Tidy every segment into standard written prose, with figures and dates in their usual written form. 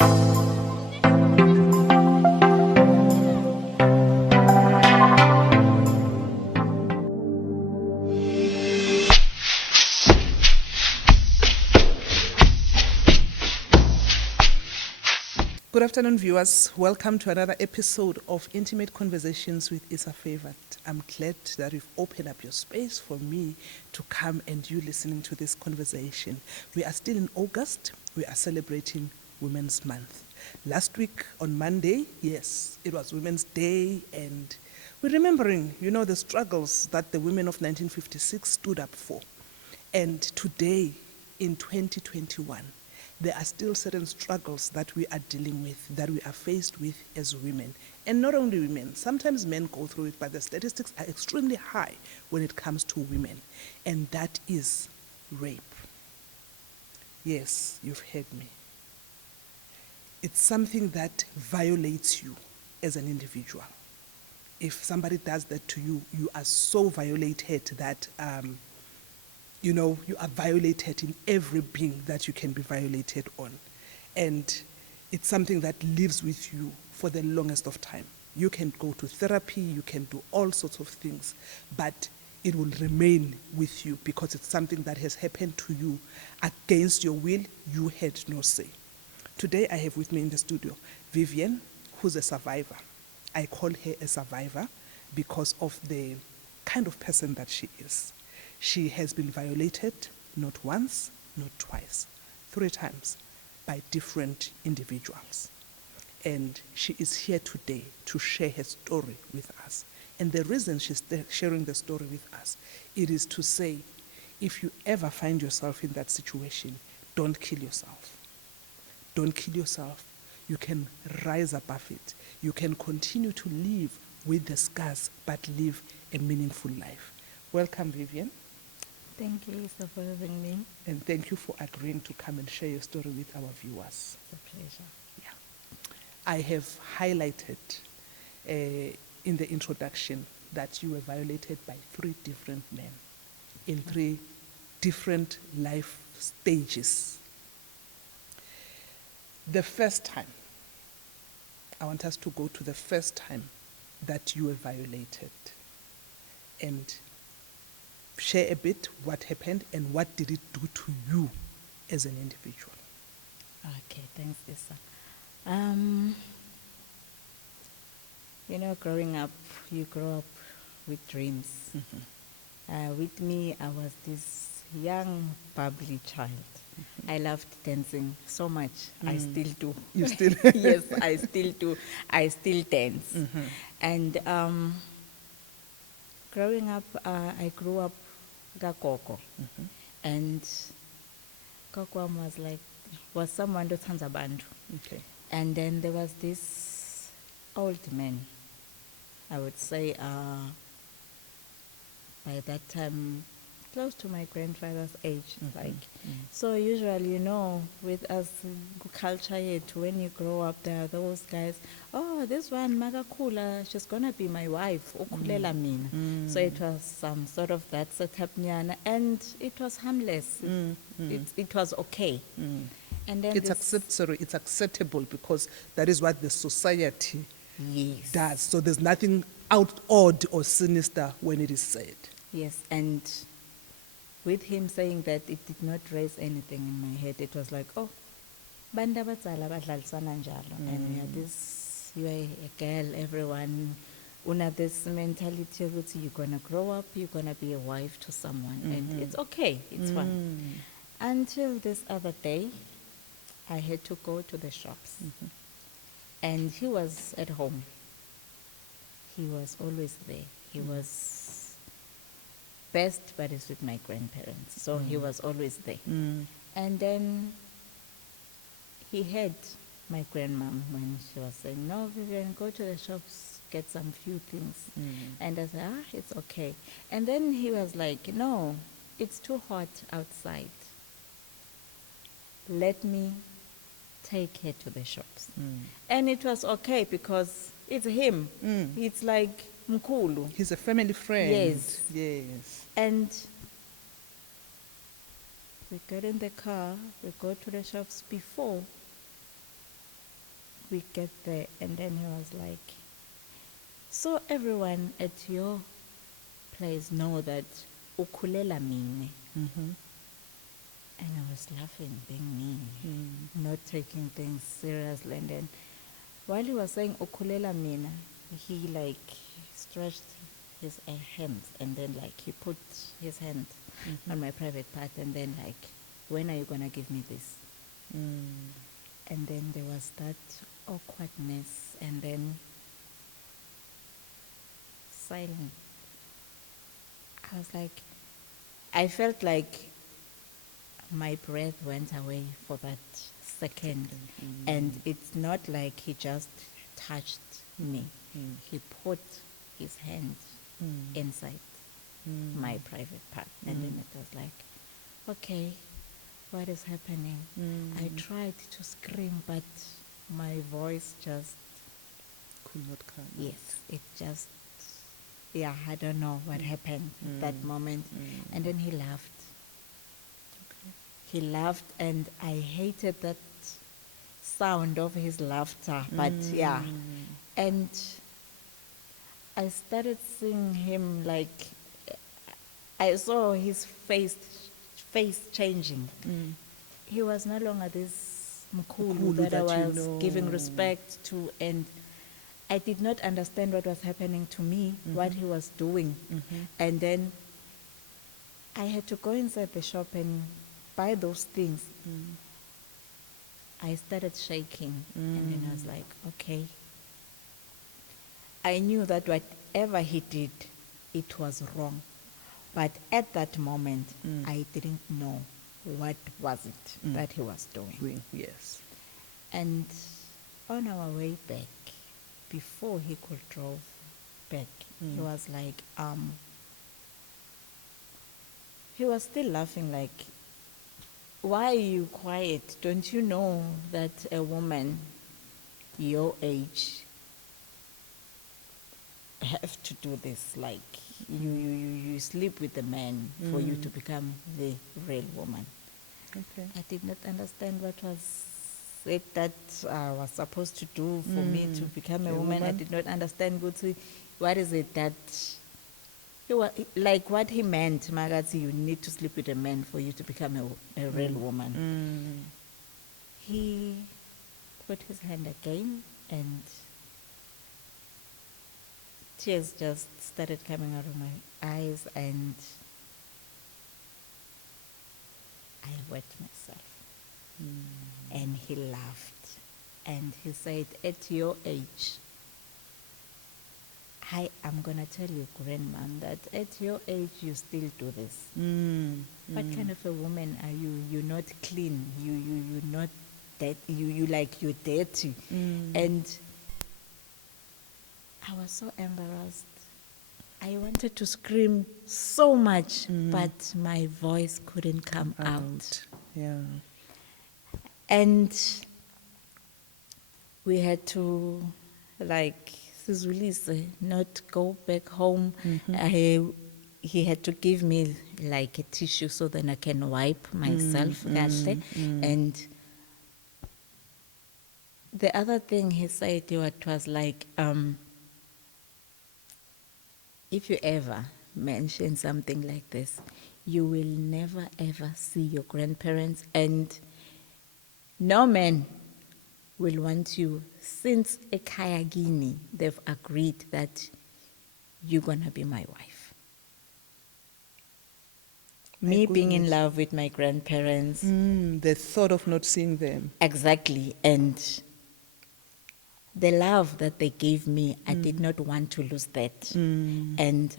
Good afternoon, viewers. Welcome to another episode of Intimate Conversations with Favoured. I'm glad that you've opened up your space for me to come and you listening to this conversation. We are still in August. We are celebrating Women's Month. Last week on Monday, yes, it was Women's Day, and we're remembering, the struggles that the women of 1956 stood up for. And today, in 2021, there are still certain struggles that we are dealing with, that we are faced with as women. And not only women, sometimes men go through it, but the statistics are extremely high when it comes to women. And that is rape. Yes, you've heard me. It's something that violates you as an individual. If somebody does that to you, you are so violated that you are violated in every being that you can be violated on. And it's something that lives with you for the longest of time. You can go to therapy, you can do all sorts of things, but it will remain with you because it's something that has happened to you against your will. You had no say. Today I have with me in the studio Vivian, who's a survivor. I call her a survivor because of the kind of person that she is. She has been violated not once, not twice, 3 times by different individuals. And she is here today to share her story with us. And the reason she's sharing the story with us, it is to say, if you ever find yourself in that situation, don't kill yourself. Don't kill yourself. You can rise above it. You can continue to live with the scars, but live a meaningful life. Welcome, Vivian. Thank you, Lisa, for having me. And thank you for agreeing to come and share your story with our viewers. It's a pleasure. Yeah. I have highlighted in the introduction that you were violated by 3 different men in 3 different life stages. The first time, I want us to go to the first time that you were violated and share a bit what happened and what did it do to you as an individual. Okay, thanks, Lisa. Growing up, you grow up with dreams. Mm-hmm. With me, I was this young, bubbly child. Mm-hmm. I loved dancing so much. I still do. You still? Yes, I still do. I still dance. Mm-hmm. And growing up, I grew up Gakoko. Mm-hmm. And Koko was someone who thands abantu. Okay. And then there was this old man, I would say, by that time, close to my grandfather's age. Mm-hmm. So usually, with us culture yet, when you grow up, there are those guys, this one Magakula, she's gonna be my wife, ukulela mina. So it was some sort of that setup nyana, and it was harmless. It was okay. And then it's acceptable because that is what the society does. So there's nothing odd or sinister when it is said. Yes, and with him saying that, it did not raise anything in my head. It was like, banda batsala badlalisana njalo, and you are a girl. Everyone, una this mentality of you're gonna grow up, you're gonna be a wife to someone, and it's okay, it's fine. Until this other day, I had to go to the shops, and he was at home. He was always there. He was best buddies with my grandparents, so he was always there. And then he had my grandmom when she was saying, "No, Vivian, go to the shops, get some few things." And I said, it's okay. And then he was like, "No, it's too hot outside. Let me take her to the shops." And it was okay because it's him. It's like Mkulu. He's a family friend. Yes. Yes. And we get in the car, we go to the shops. Before we get there, and then he was like, so everyone at your place know that ukhulela mine. Mhm. And I was laughing, being mean, not taking things seriously. And then while he was saying ukhulela mina, he like stretched his hands, and then like he put his hand on my private part, and then like, when are you gonna give me this? And then there was that awkwardness, and then silence. I was like, I felt like my breath went away for that second. And it's not like he just touched me. He put his hand inside my private part. And then it was like, okay, what is happening? I tried to scream, but my voice just, Could not come. yes, it just, yeah, I don't know what happened at that moment. And then he laughed. He laughed, and I hated that sound of his laughter, but yeah. And I started seeing him, like, I saw his face changing. He was no longer this mkhulu Mkhulu that I that you was know. giving respect to, and I did not understand what was happening to me, what he was doing. And then I had to go inside the shop and buy those things. I started shaking, and then I was like, okay. I knew that whatever he did, it was wrong. But at that moment, I didn't know what was it that he was doing. Yes. And on our way back, before he could drive back, he was like, he was still laughing like, why are you quiet? Don't you know that a woman your age have to do this? Like, you sleep with a man for you to become the real woman. Okay. I did not understand what was it that I was supposed to do for me to become a woman. I did not understand what is it that he was, like what he meant. Magazi, you need to sleep with a man for you to become a real woman. He put his hand again, and tears just started coming out of my eyes, and I wet myself. And he laughed, and he said, at your age, I am going to tell you, grandmom, that at your age you still do this. What kind of a woman are you? You're not clean. You're not that. You're dirty. And I was so embarrassed. I wanted to scream so much, but my voice couldn't come out. Yeah. And we had to, like, not go back home. He had to give me like a tissue so then I can wipe myself. And the other thing he said was like, if you ever mention something like this, you will never ever see your grandparents, and no man will want you, since Ekayagini, they've agreed that you're gonna be my wife. Me being in love with my grandparents. The thought of not seeing them. Exactly. And the love that they gave me, I did not want to lose that. And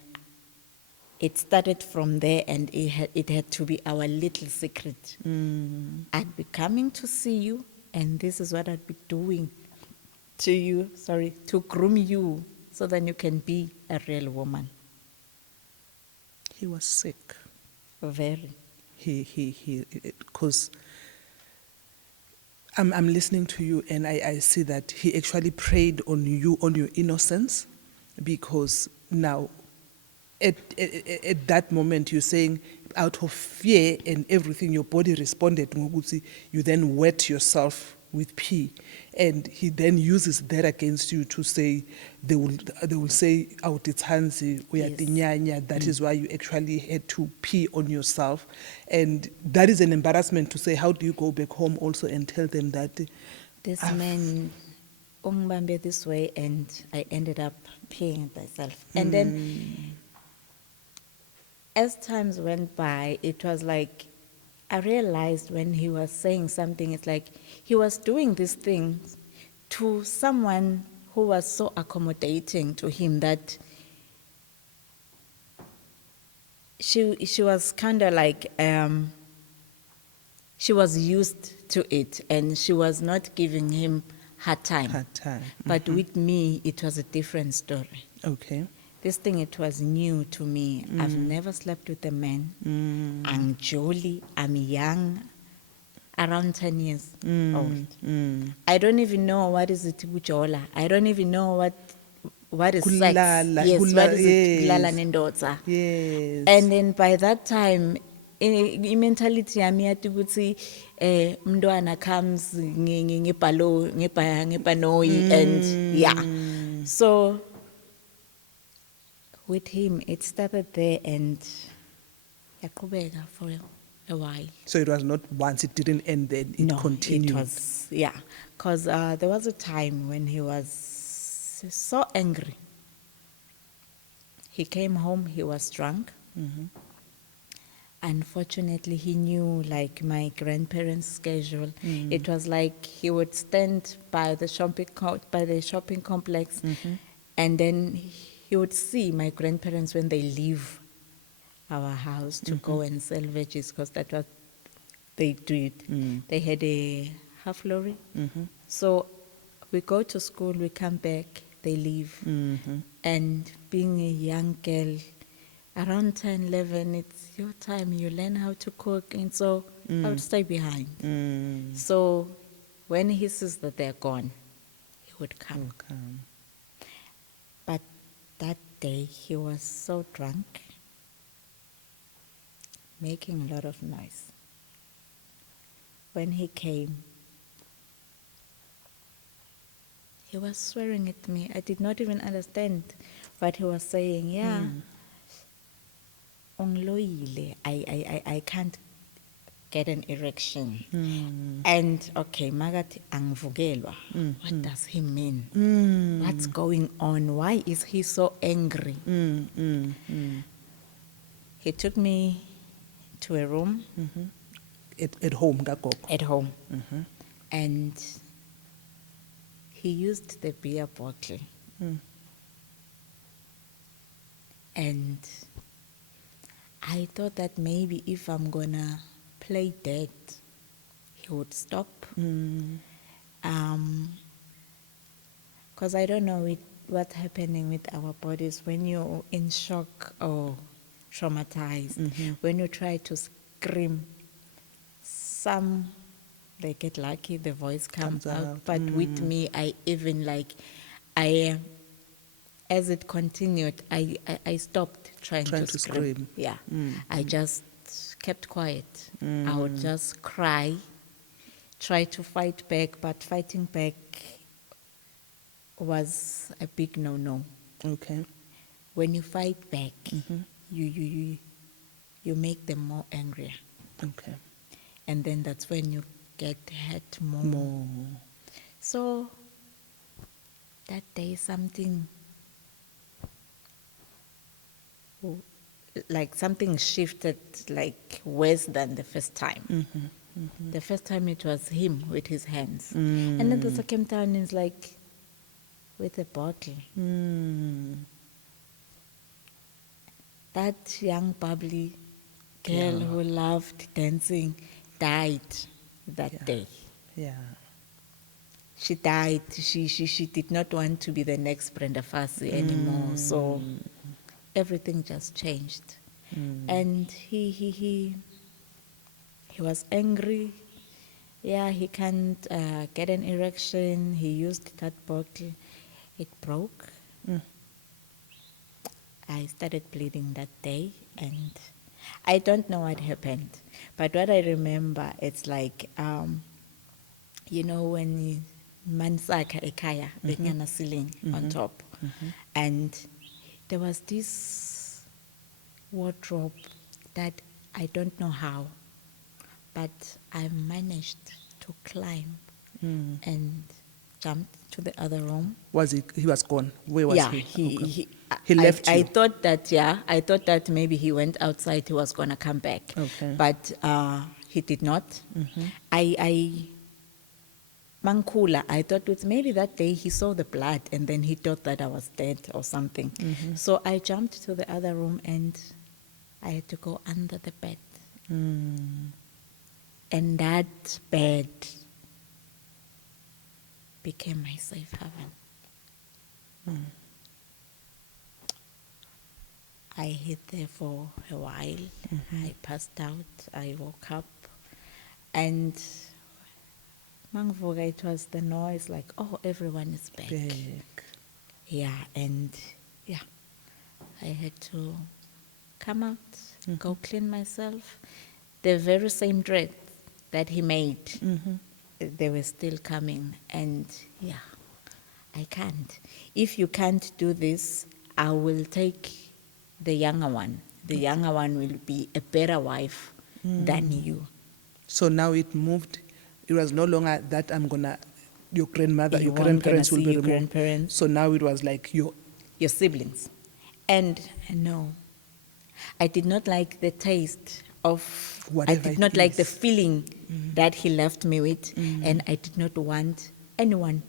it started from there, and it had to be our little secret. I'd be coming to see you, and this is what I'd be doing to you, to groom you so that you can be a real woman. He was sick. Very. Because I'm listening to you, and I see that he actually preyed on you, on your innocence, because now at that moment you're saying out of fear and everything, your body responded. You then wet yourself with P, and he then uses that against you to say they will say out it's Hansi uyatinyanya. That is why you actually had to pee on yourself, and that is an embarrassment to say. How do you go back home also and tell them that This I've- man ungibambe this way, and I ended up peeing at myself. And then as times went by, it was like I realized when he was saying something, it's like he was doing these things to someone who was so accommodating to him that she was kind of like she was used to it, and she was not giving him hard time. Hard time. But with me, it was a different story. Okay. This thing, it was new to me. I've never slept with a man. I'm jolly, I'm young, around 10 years old. I don't even know what is it, kujola. I don't even know what is sex. Kulala, Yes, what is it, yes. kulala nendoda. Yes. And then by that time, mentality yami yathi ukuthi umntwana comes ngebhanoyi, and yeah. So with him, it started there and yaqhubeka for a while. So it was not once, it didn't end there, it continued. It was, yeah. Because there was a time when he was so angry. He came home, he was drunk. Unfortunately, he knew like my grandparents' schedule. It was like he would stand by the shopping complex, and then he would see my grandparents when they leave our house to go and sell veggies, because that's what they did. They had a half lorry. So we go to school, we come back, they leave. And being a young girl, around 10, 11, it's your time, you learn how to cook, and so I would stay behind. So when he sees that they're gone, he would come. But that day, he was so drunk, making a lot of noise. When he came, he was swearing at me. I did not even understand what he was saying. Yeah. Ungloile. I can't get an erection. And okay, magati angvugelwa. What does he mean? What's going on? Why is he so angry? He took me to a room. At home, Gakoko. At home. And he used the beer bottle. And I thought that maybe if I'm gonna play dead, he would stop. Because I don't know what's happening with our bodies when you're in shock or traumatized. When you try to scream, some they get lucky, the voice comes out. But with me, I even as it continued, I stopped trying to scream. Yeah. I just kept quiet. I would just cry, try to fight back, but fighting back was a big no-no. Okay. When you fight back, you make them more angrier. Okay. And then that's when you get hurt more. So that day something shifted, like worse than the first time. The first time it was him with his hands. And then the second time it's like with a bottle. That young bubbly girl who loved dancing died that day. Yeah. She died. She did not want to be the next Brenda Fassie anymore. So everything just changed. And he was angry. Yeah, he can't get an erection. He used that bottle. It broke. I started bleeding that day, and I don't know what happened. But what I remember, it's like you know, when mansaka ekaya, bekungena ceiling on top. And there was this wardrobe that I don't know how, but I managed to climb and jumped to the other room. He was gone? Where was he? Okay. He I, left I you? thought that maybe he went outside, he was gonna come back. Okay. But he did not. I Mankula, I thought it's maybe that day he saw the blood and then he thought that I was dead or something. So I jumped to the other room and I had to go under the bed. And that bed became my safe haven. I hid there for a while. I passed out. I woke up. And Mangvuga, it was the noise like, oh, everyone is back. Yeah, and yeah, I had to come out, go clean myself. The very same dread that he made, they were still coming. And yeah, I can't. If you can't do this, I will take the younger one. The younger one will be a better wife than you. So now it moved. It was no longer that your grandmother, You your won't grandparents gonna will see be your removed. grandparents. So now it was like Your siblings. And no, I did not like the taste of, Whatever I did it not like the is. feeling that he left me with, and I did not want anyone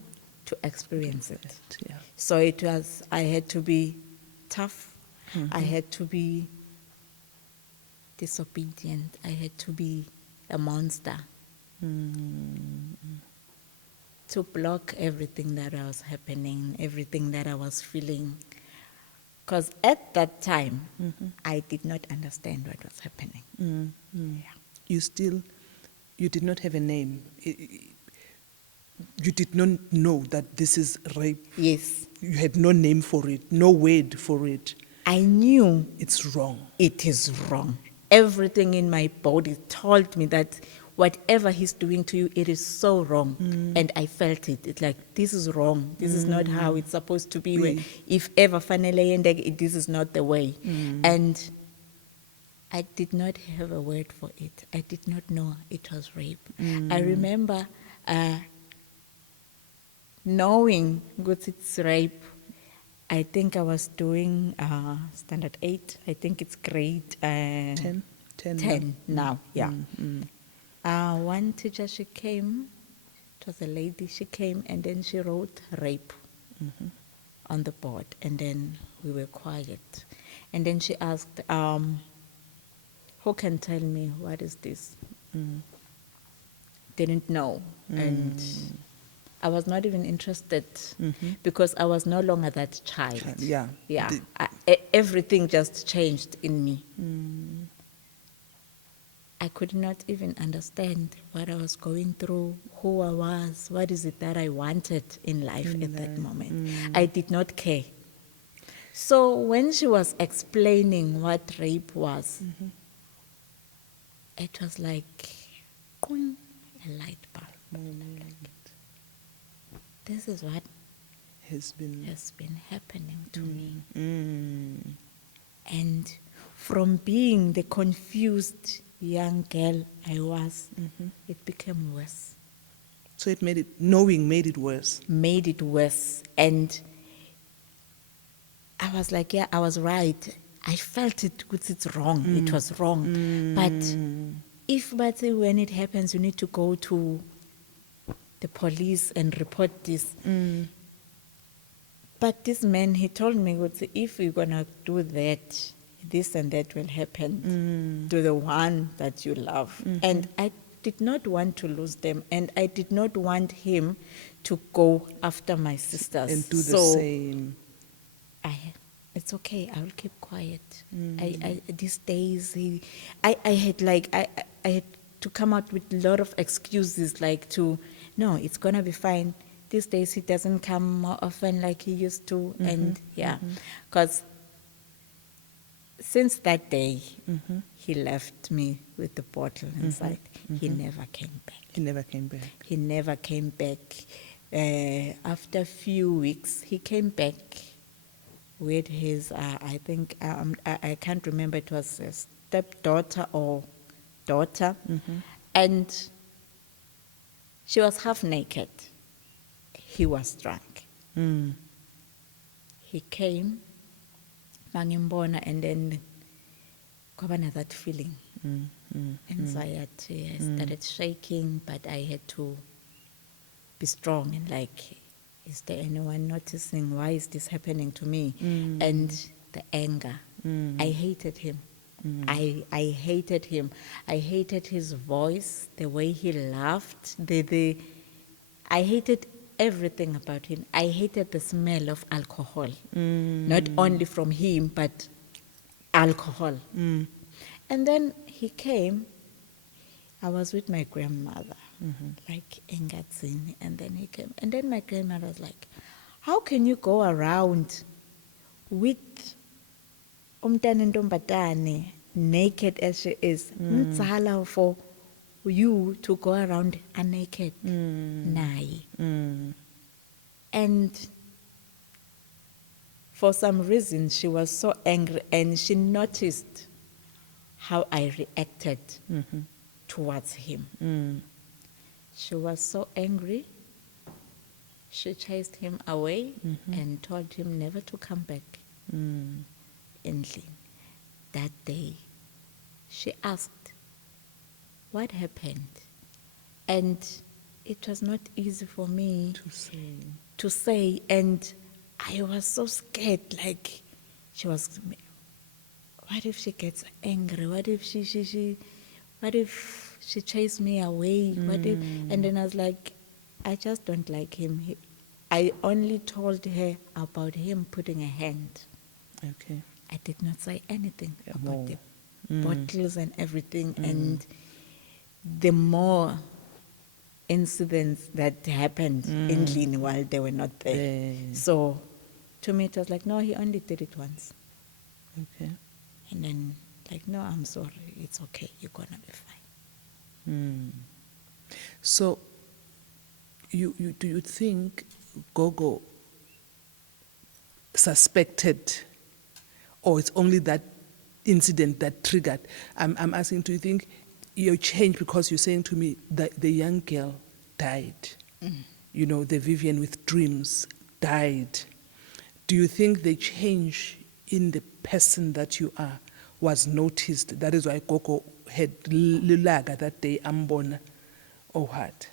to experience it. Yeah. So I had to be tough, I had to be disobedient, I had to be a monster to block everything that was happening, everything that I was feeling. Because at that time, I did not understand what was happening. Yeah. You did not have a name. You did not know that this is rape. Yes, You had no name for it, no word for it. I knew It's wrong. it is wrong. Everything in my body told me that whatever he's doing to you, it is so wrong. And I felt it. It's like, this is wrong. This is not how it's supposed to be. Where if ever finally, this is not the way. And I did not have a word for it. I did not know it was rape. I remember knowing that it's rape. I think I was doing standard 8. I think it's grade 10 now, yeah. One teacher, she came, it was a lady, she came and then she wrote rape on the board, and then we were quiet. And then she asked, who can tell me what is this? Didn't know. And I was not even interested because I was no longer that child. Yeah. Yeah. Everything just changed in me. I could not even understand what I was going through, who I was, what is it that I wanted in life at that moment. I did not care. So when she was explaining what rape was, it was like a light bulb. This is what Has been happening to me. And from being the confused young girl I was, it became worse. So knowing made it worse. Made it worse. And I was like, yeah, I was right. I felt it because it's wrong. It was wrong. But when it happens, you need to go to the police and report this. But this man, he told me, if you're going to do that, this and that will happen to the one that you love. And I did not want to lose them, and I did not want him to go after my sisters. And do the same. It's okay, I will keep quiet. These days, I had to come out with a lot of excuses, no, it's going to be fine. These days, he doesn't come more often like he used to. And yeah, because since that day, he left me with the bottle inside. He never came back. He never came back. He never came back. After a few weeks, he came back with his, I think, I can't remember, it was a stepdaughter or daughter. And she was half naked. He was drunk. He came, mangimbona, and then kwabana that feeling, anxiety. I started shaking, but I had to be strong and like, is there anyone noticing? Why is this happening to me? And the anger. I hated him. I hated him. I hated his voice, the way he laughed. I hated everything about him. I hated the smell of alcohol, not only from him, but alcohol. And then he came. I was with my grandmother, like Engatzini, and then he came. And then my grandmother was like, how can you go around with umntana ntombatane, naked as she is, mtsala for you to go around naked? Naye. And for some reason, she was so angry, and she noticed how I reacted towards him. She was so angry. She chased him away and told him never to come back. Endling. That day, she asked, what happened? And it was not easy for me to say, and I was so scared, like, she was, what if she gets angry? What if what if she chased me away? What if, and then I was like, I just don't like him. I only told her about him putting a hand. Okay. I did not say anything about the bottles and everything, and the more incidents that happened in Lini while they were not there. So to me it was like, no, he only did it once. Okay. And then like, no, I'm sorry, it's okay, you're gonna be fine. So do you think Gogo suspected, or it's only that incident that triggered? I'm asking, do you think you changed because you're saying to me that the young girl died? You know, the Vivian with dreams died. Do you think the change in the person that you are was noticed? That is why Gogo had Lulaga that day, Ambona, or what?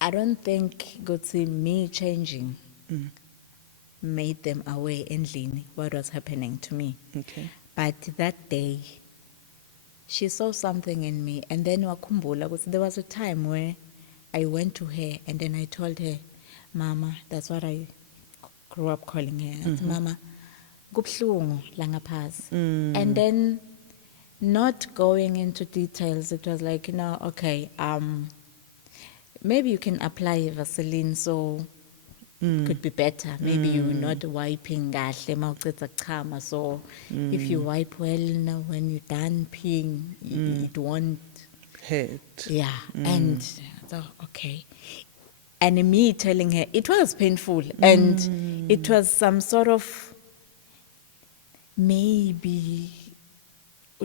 I don't think Gotsi, me changing made them aware endlini what was happening to me. Okay. But that day, she saw something in me, and then wakumbula, there was a time where I went to her and then I told her, Mama, that's what I grew up calling her. I said, Mama, kubhlungu la ngaphasi. And then, not going into details, it was like, you know, okay, maybe you can apply Vaseline so it could be better. Maybe you're not wiping kahle mawuceda kuchama, so if you wipe well now, when you're done peeing, it won't Hurt. Yeah. And so, okay. And me telling her, it was painful, and it was some sort of maybe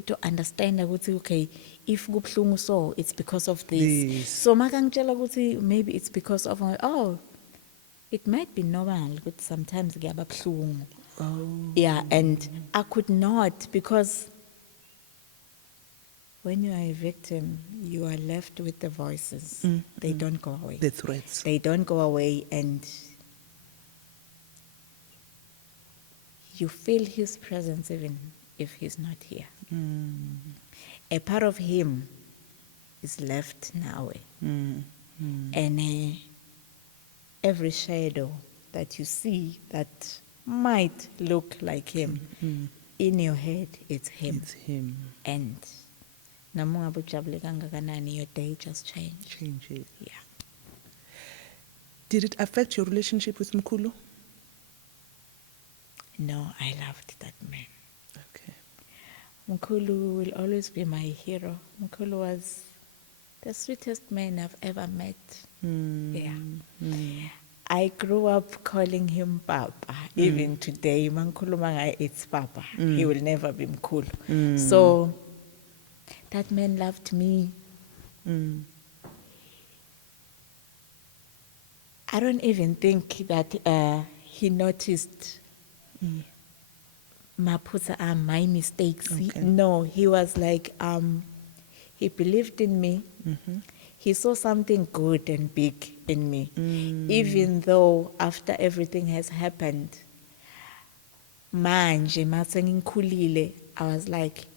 to understand ukuthi, okay, if kubhlungu so, it's because of this. So makangitshela ukuthi maybe it's because of, it might be normal, but sometimes kuyaba buhlungu. Yeah, and I could not, because when you are a victim, you are left with the voices. They don't go away. The threats. They don't go away, and you feel his presence even if he's not here. A part of him is left now. And every shadow that you see that might look like him, in your head, it's him. It's him. And namunga bujabule kangakanani, your day just changed. Changes. Yeah. Did it affect your relationship with Mkulu? No, I loved that man. Okay. Mkhulu will always be my hero. Mkhulu was the sweetest man I've ever met. Yeah. I grew up calling him Papa. Even today, Mkhulu Manga, it's Papa. He will never be Mkhulu. So that man loved me. I don't even think that he noticed Mapusa are my mistakes. Okay. No, he was like, he believed in me. He saw something good and big in me. Even though after everything has happened, manje mase ngikhulile, I was like,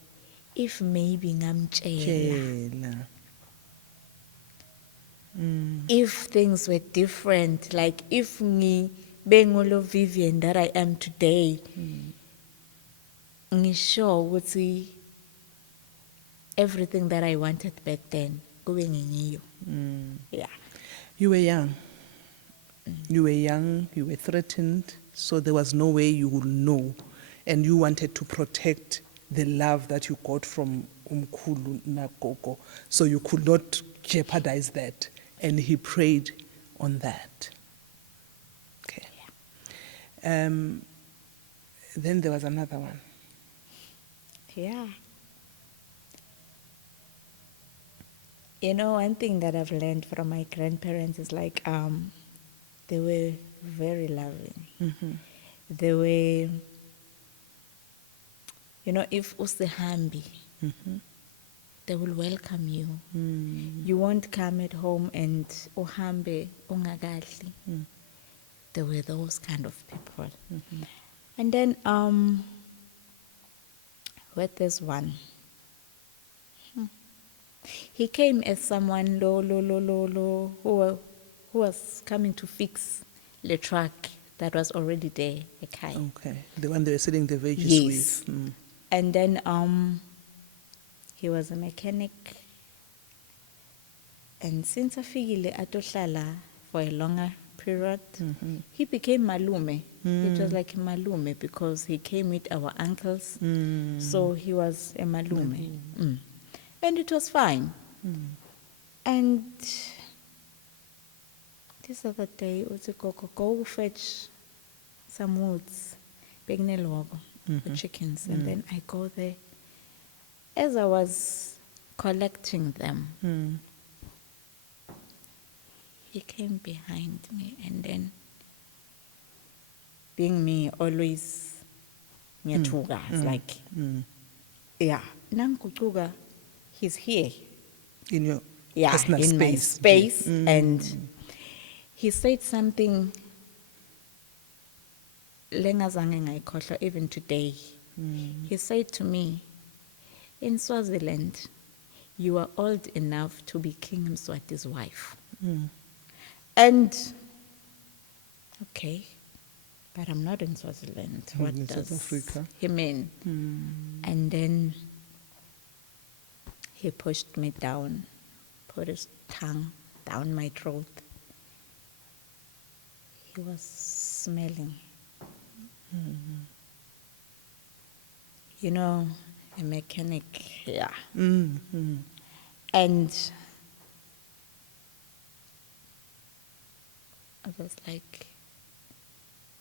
if maybe ngamtshela, Tshela. if things were different, like if ngibengulo Vivian that I am today, ngisho ukuthi everything that I wanted back then, kube ngingiyo. Yeah. You were young. You were young, you were threatened, so there was no way you would know. And you wanted to protect the love that you got from Umkhulu Nagogo, so you could not jeopardize that. And he prayed on that. Okay. Then there was another one. Yeah. You know, one thing that I've learned from my grandparents is like, they were very loving. They were, you know, if usihambi, they will welcome you. You won't come at home and uhambe ungakadli. They were those kind of people. And then, with this one, he came as someone who was coming to fix the truck that was already there, a car. Okay. The one they were selling the veggies Yes. with. And then he was a mechanic. And since afikile atohlala for a longer period, he became malume. It was like malume because he came with our uncles. So he was a malume. And it was fine. And this other day, go fetch some woods, begnelogo, the chickens, and then I go there. As I was collecting them, he came behind me, and then, being me, always ngethuka, like, yeah, nangutuga, he's here. In your Yeah, personal in space. my space, and he said something lengazange ngayikhohlwa even today. He said to me, in Swaziland, you are old enough to be King Mswati's wife. And, okay, but I'm not in Swaziland. What in does South Africa. he mean? And then he pushed me down, put his tongue down my throat. He was smelling. You know, a mechanic, yeah. And I was like,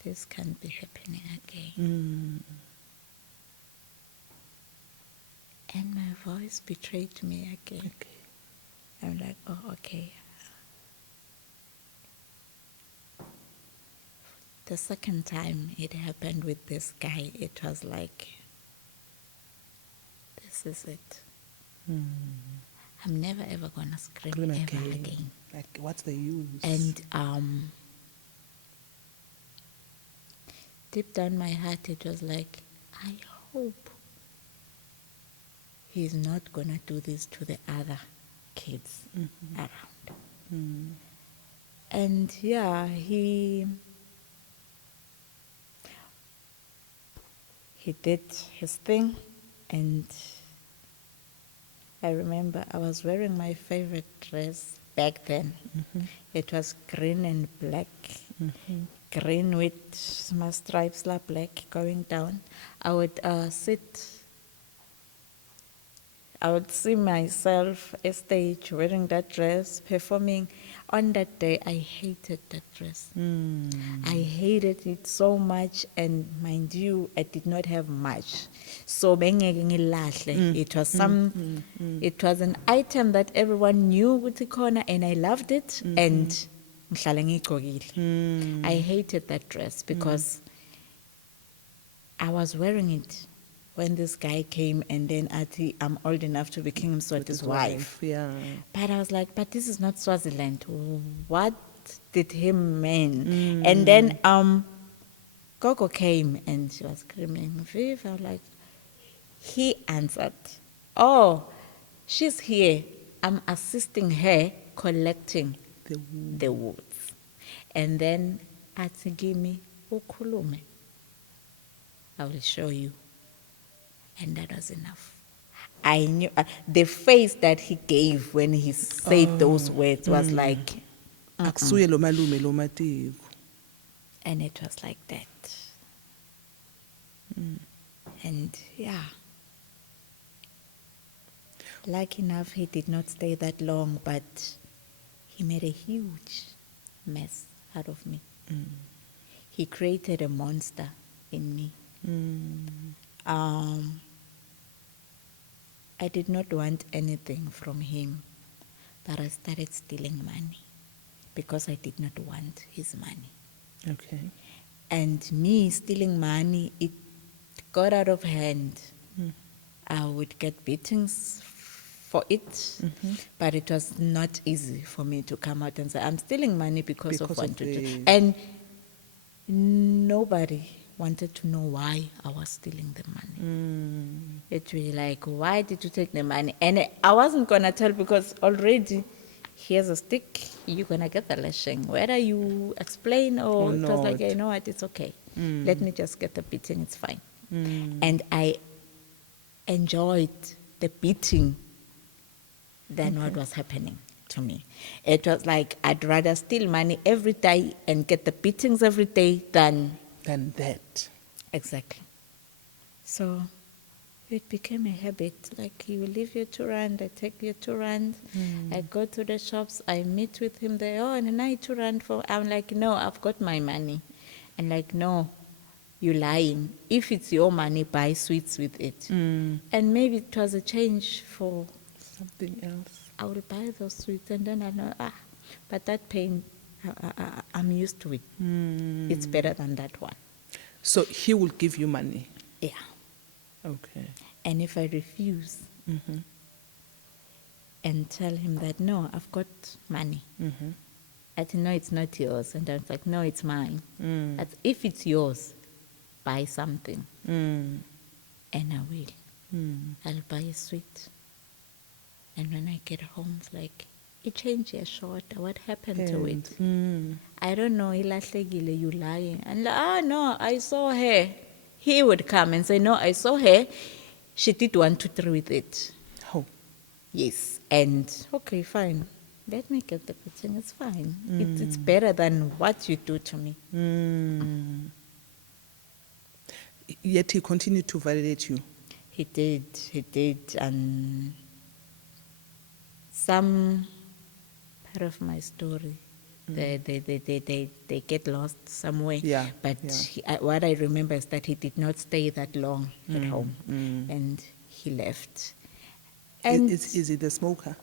this can't be happening again. And my voice betrayed me again. Okay. I'm like, oh, okay. The second time it happened with this guy, it was like, this is it. I'm never ever gonna scream Scream ever again. again. Like, what's the use? And deep down my heart, it was like, I hope he's not gonna do this to the other kids around. And yeah, he did his thing, and I remember I was wearing my favorite dress back then. It was green and black. Green with small stripes like black going down. I would I would see myself on stage wearing that dress, performing. On that day, I hated that dress. I hated it so much, and mind you, I did not have much. So it was it was an item that everyone knew with corner, and I loved it. And ngihlala ngiyigqokile. I hated that dress because I was wearing it when this guy came, and then I'm old enough to be King Mswati's wife. Yeah. But I was like, but this is not Swaziland. What did he mean? And then Gogo came and she was screaming, Viv. I was like, he answered, oh, she's here. I'm assisting her collecting the woods. And then athi kimi ukhulume. I will show you. And that was enough. I knew the face that he gave when he said those words was like, Akusuye lo malume lo Matiko. and it was like that. And yeah. Lucky enough, he did not stay that long, but he made a huge mess out of me. He created a monster in me. I did not want anything from him, but I started stealing money because I did not want his money. Okay. And me stealing money, it got out of hand. I would get beatings for it, but it was not easy for me to come out and say, I'm stealing money because of Because one, of two, two. the- And nobody wanted to know why I was stealing the money. It was like, why did you take the money? And I wasn't going to tell because already here's a stick, you're going to get the lashing. Whether you explain or it was like, not. you know what, it's okay. Let me just get the beating, it's fine. And I enjoyed the beating than what was happening to me. It was like, I'd rather steal money every day and get the beatings every day than... Than that. Exactly. So it became a habit. Like, you leave your 2 rand, I take your 2 rand. I go to the shops, I meet with him there. Oh, and I 2 rand for. I'm like, no, I've got my money. And like, no, you're lying. If it's your money, buy sweets with it. And maybe it was a change for Something else. I will buy those sweets, and then I know, but that pain, I'm used to it. It's better than that one. So he will give you money. Yeah. Okay. And if I refuse and tell him that, no, I've got money, I said, no, it's not yours. And I was like, no, it's mine. That's, if it's yours, buy something. And I will. I'll buy a sweet. And when I get home, it's like, it changed your short. What happened to it? I don't know. Ilahlekile, you lying. And like, no, I saw her. He would come and say, no, I saw her. She did 1, 2, 3 with it. Oh. Yes. And okay, fine. Let me get the beating. It's fine. It's better than what you do to me. Yet he continued to validate you. He did. And some part of my story, they get lost somewhere. Yeah, But yeah. what I remember is that he did not stay that long at home, and he left. And Is he the smoker?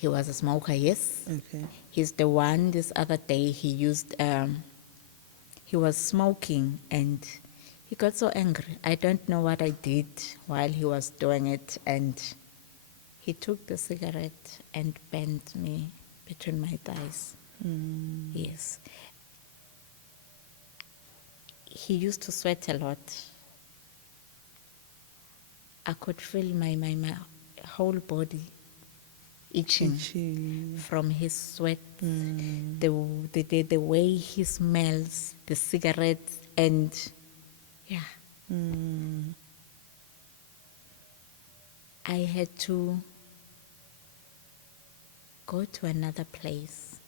he was a smoker, yes. Okay. He's the one. This other day he used. He was smoking and he got so angry. I don't know what I did while he was doing it, and he took the cigarette and bent me between my thighs. Yes. He used to sweat a lot. I could feel my whole body itching from his sweat, the way he smells, the cigarettes, and yeah. I had to go to another place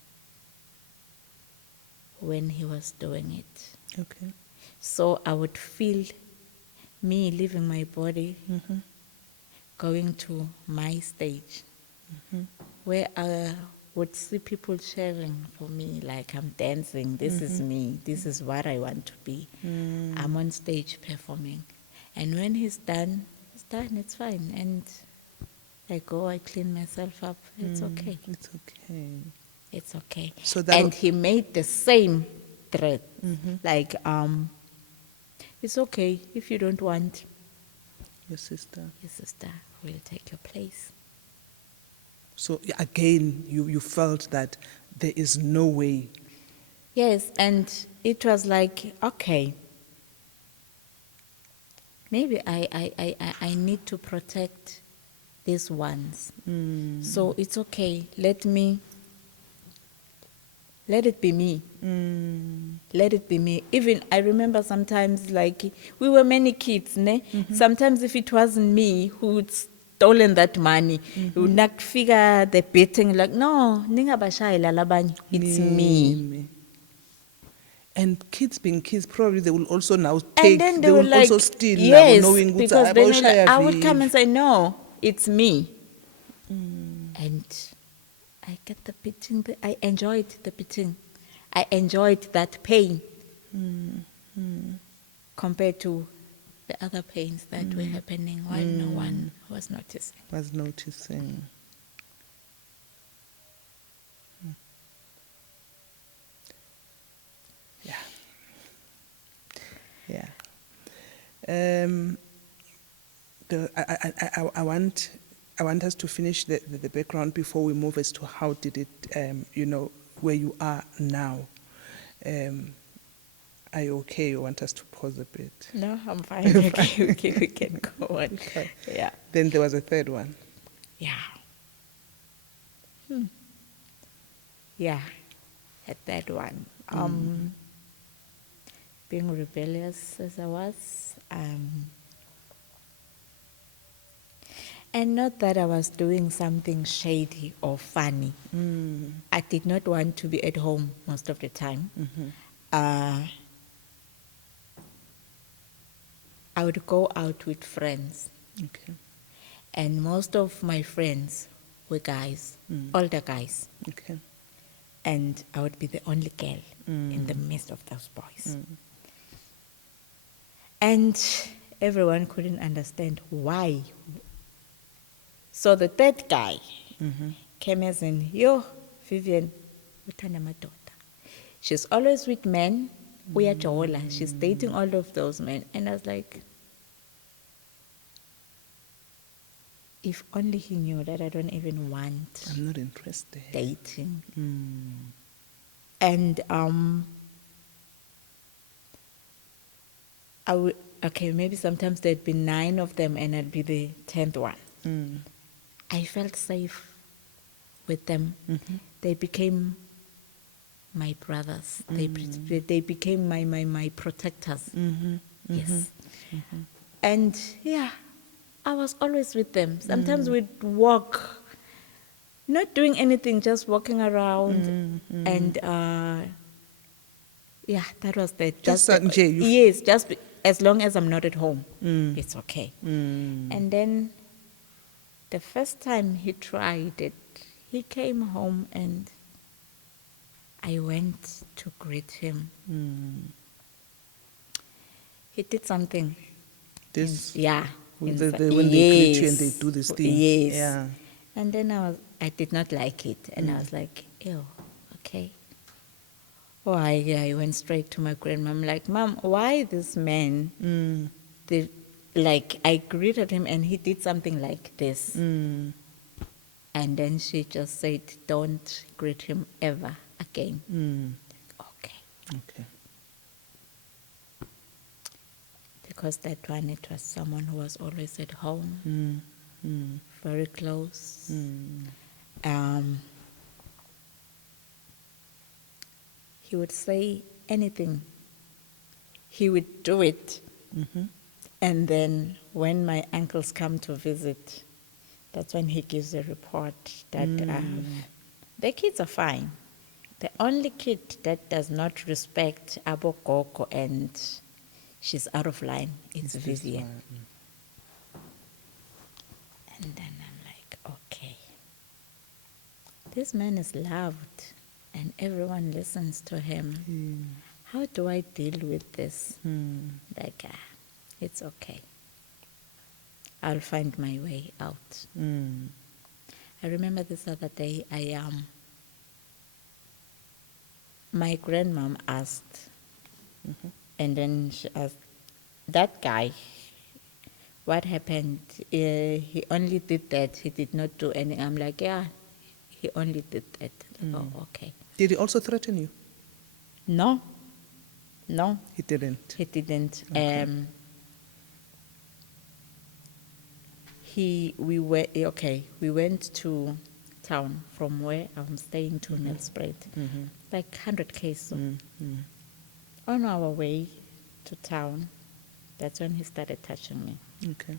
when he was doing it. Okay. So I would feel me leaving my body, going to my stage, where I would see people cheering for me, like I'm dancing, this is me, this is what I want to be. I'm on stage performing. And when he's done, it's fine. And I go, I clean myself up, it's okay. It's okay. It's okay. So that And he made the same threat, like, it's okay if you don't want, Your sister. your sister will take your place. So again, you felt that there is no way. Yes, and it was like, okay, maybe I need to protect these ones. So it's okay, let it be me. Let it be me. Even I remember sometimes, like, we were many kids, ne? Sometimes if it wasn't me who'd stolen that money, we would not figure the betting, like, no, ningabashayela labanye, it's me. And kids being kids, probably they will also now And take, then they were will like, also steal now, yes, knowing because then I would come and say, no, it's me. And I get the beating, I enjoyed the beating. I enjoyed that pain compared to the other pains that were happening while no one was noticing. Was noticing. Yeah. Yeah. I want us to finish the background before we move as to how did it, where you are now. Are you okay? You want us to pause a bit? No, I'm fine. Okay, we can go on. Okay. Yeah. Then there was a third one. Yeah. Yeah, a third one. Being rebellious as I was, and not that I was doing something shady or funny. I did not want to be at home most of the time. I would go out with friends, Okay. and most of my friends were guys, older guys. Okay. And I would be the only girl in the midst of those boys. And everyone couldn't understand why. So the third guy came as in, yo, Vivian, uthanda madoda. She's always with men, uyajola. She's dating all of those men. And I was like, if only he knew that I don't even want I'm not interested. dating. And I would, okay, maybe sometimes there'd be 9 of them and I'd be the 10th one. I felt safe with them. They became my brothers. They became my protectors. Yes. And yeah, I was always with them. Sometimes we'd walk, not doing anything, just walking around. And yeah, that was the yes, just as long as I'm not at home, it's okay. And then the first time he tried it, he came home and I went to greet him. He did something. This, Yeah. when they greet you and they do this thing. Yes. Yeah. And then I did not like it. And I was like, ew, okay. Oh, I went straight to my grandma. I'm like, Mom, why this man? Like, I greeted him and he did something like this. And then she just said, don't greet him ever again. Okay. Okay. Because that one, it was someone who was always at home, very close. He would say anything. He would do it. And then when my uncles come to visit, that's when he gives a report that The kids are fine. The only kid that does not respect Abo Gogo and she's out of line is It's this Vivian. one. And then I'm like, okay. This man is loved and everyone listens to him. How do I deal with this? Like, it's okay. I'll find my way out. I remember this other day, my grandmom asked, and then she asked, that guy, what happened? He only did that. He did not do anything. I'm like, yeah, he only did that. Like, oh, okay. Did he also threaten you? No, He didn't. he didn't. Okay. We went to town from where I'm staying to Nelspruit, like 100 k's. So. On our way to town, that's when he started touching me. Okay.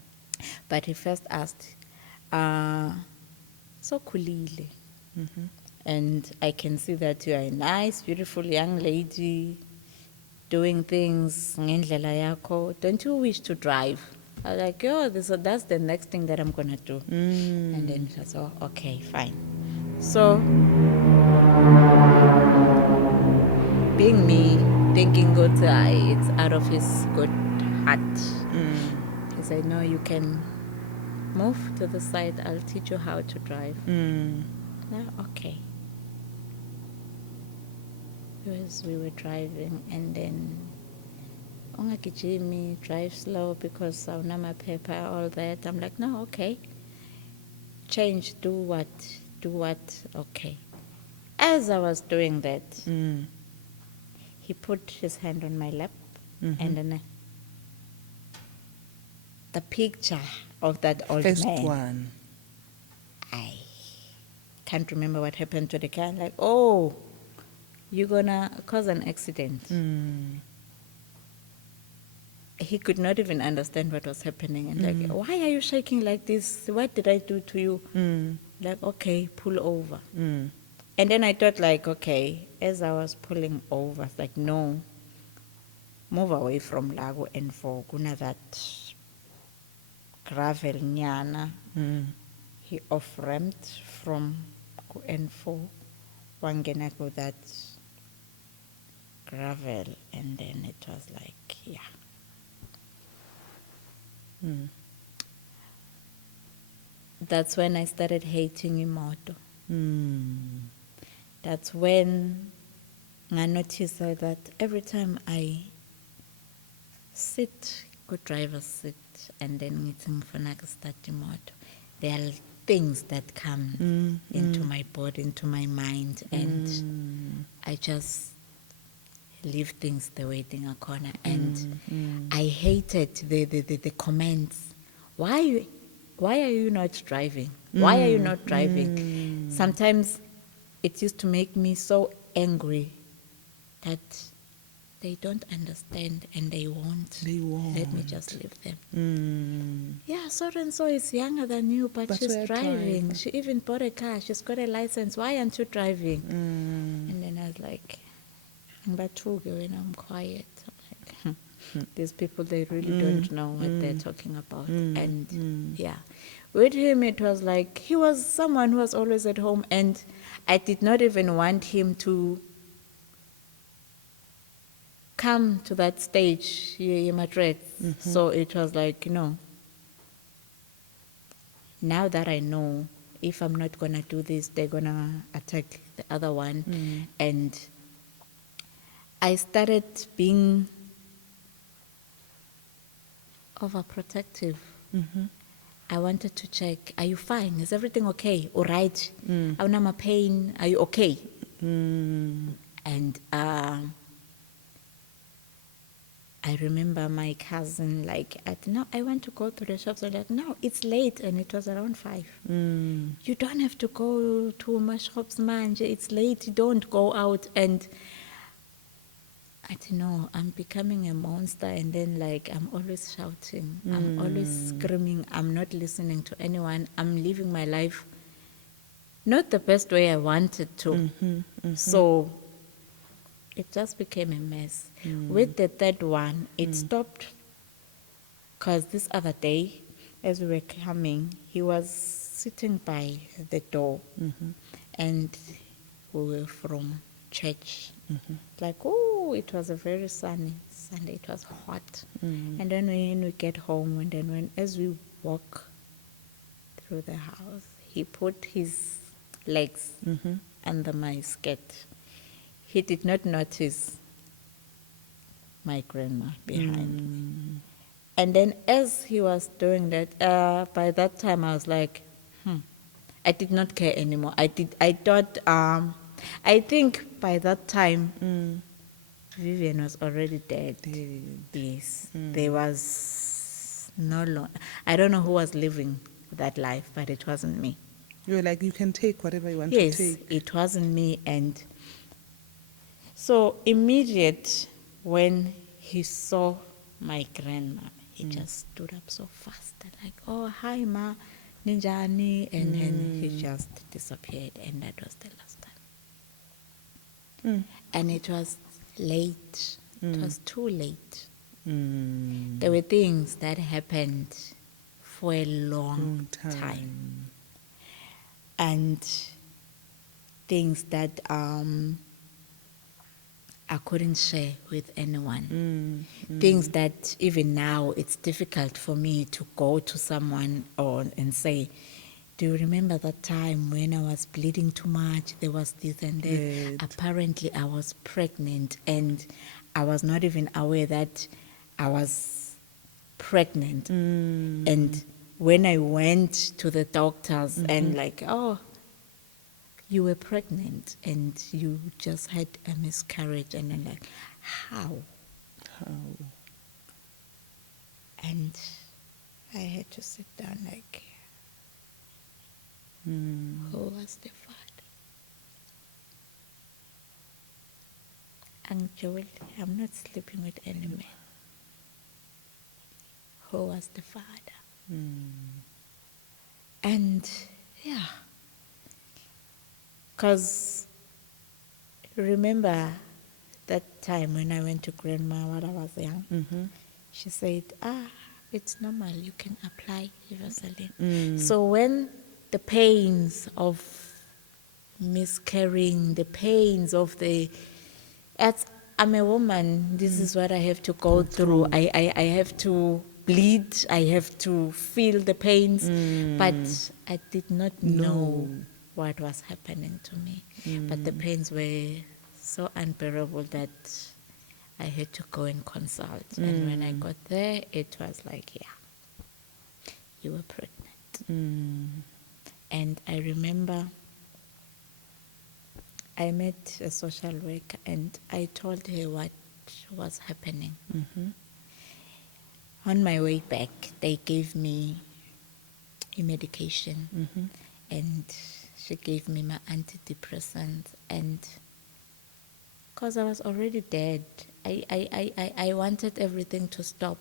But he first asked, so kulile. And I can see that you are a nice, beautiful young lady doing things ngendlela yakho. Don't you wish to drive? I was like, that's the next thing that I'm going to do. And then she said, oh, okay, fine. So, being me, thinking good, it's out of his good heart. He said, no, you can move to the side. I'll teach you how to drive. Yeah, okay. We were driving, and then ungagijimi, drive slow because awunama paper, all that. I'm like, no, okay. Change, do what, okay. As I was doing that, he put his hand on my lap, and then the picture of that old First man. one. I can't remember what happened to the car. I'm like, oh, you're gonna cause an accident. He could not even understand what was happening. And like, why are you shaking like this? What did I do to you? Like, okay, pull over. And then I thought like, okay, as I was pulling over, it's like, no, move away from Lago N4. Kuna that gravel nyana. He off-ramped from N4. Wangena go that gravel, and then it was like, yeah. That's when I started hating imoto. That's when I noticed that every time I sit, good driver's sit, and then ngifuna start imoto, there are things that come into my body, into my mind, and I just leave things the way they are corner. And I hated the comments. Why are you not driving? Why are you not driving? Sometimes it used to make me so angry that they don't understand and they won't. Let me just leave them. Yeah, so-and-so is younger than you, but she's driving. She even bought a car. She's got a license. Why aren't you driving? And then I was like, when I'm quiet. I'm like, these people, they really don't know what they're talking about. And yeah, with him, it was like, he was someone who was always at home, and I did not even want him to come to that stage, Madrid. So it was like, now that I know, if I'm not going to do this, they're going to attack the other one. And I started being overprotective. I wanted to check, are you fine? Is everything okay? All right? Aunama pain? Are you okay? And I remember my cousin, like, I want to go to the shops. I'm like, no, it's late, and it was around 5. You don't have to go to my shops, man. It's late. You don't go out. And I don't know, I'm becoming a monster, and then, like, I'm always shouting. I'm always screaming. I'm not listening to anyone. I'm living my life not the best way I wanted to. So it just became a mess. With the third one, it stopped because this other day, as we were coming, he was sitting by the door and we were from church. Like, oh, it was a very sunny Sunday. It was hot. And then when we get home, and then as we walk through the house, he put his legs under my skirt. He did not notice my grandma behind. And then as he was doing that, by that time I was like, I did not care anymore. I thought, I think by that time, Vivian was already dead. Yes. There was no long. I don't know who was living that life, but it wasn't me. You were like, you can take whatever you want Yes, to take. it wasn't me. And so immediate when he saw my grandma, he just stood up so fast and like, oh, hi, Ma, ninjani, and then he just disappeared, and that was the last time. And it was late. It was too late. There were things that happened for a long time. And things that I couldn't share with anyone. Things that even now it's difficult for me to go to someone and say, do you remember that time when I was bleeding too much? There was this and that. Right. Apparently I was pregnant and I was not even aware that I was pregnant. And when I went to the doctors and like, oh, you were pregnant and you just had a miscarriage, and I'm like, how? And I had to sit down like, who was the father? And Joel, I'm not sleeping with any man. Who was the father? And yeah, because remember that time when I went to grandma when I was young, she said, it's normal, you can apply Vaseline. So when the pains of miscarrying, the pains of I'm a woman, this is what I have to go through. I have to bleed, I have to feel the pains, but I did not know what was happening to me. But the pains were so unbearable that I had to go and consult. And when I got there, it was like, yeah, you were pregnant. And I remember I met a social worker and I told her what was happening. On my way back, they gave me a medication and she gave me my antidepressant, and because I was already dead, I wanted everything to stop.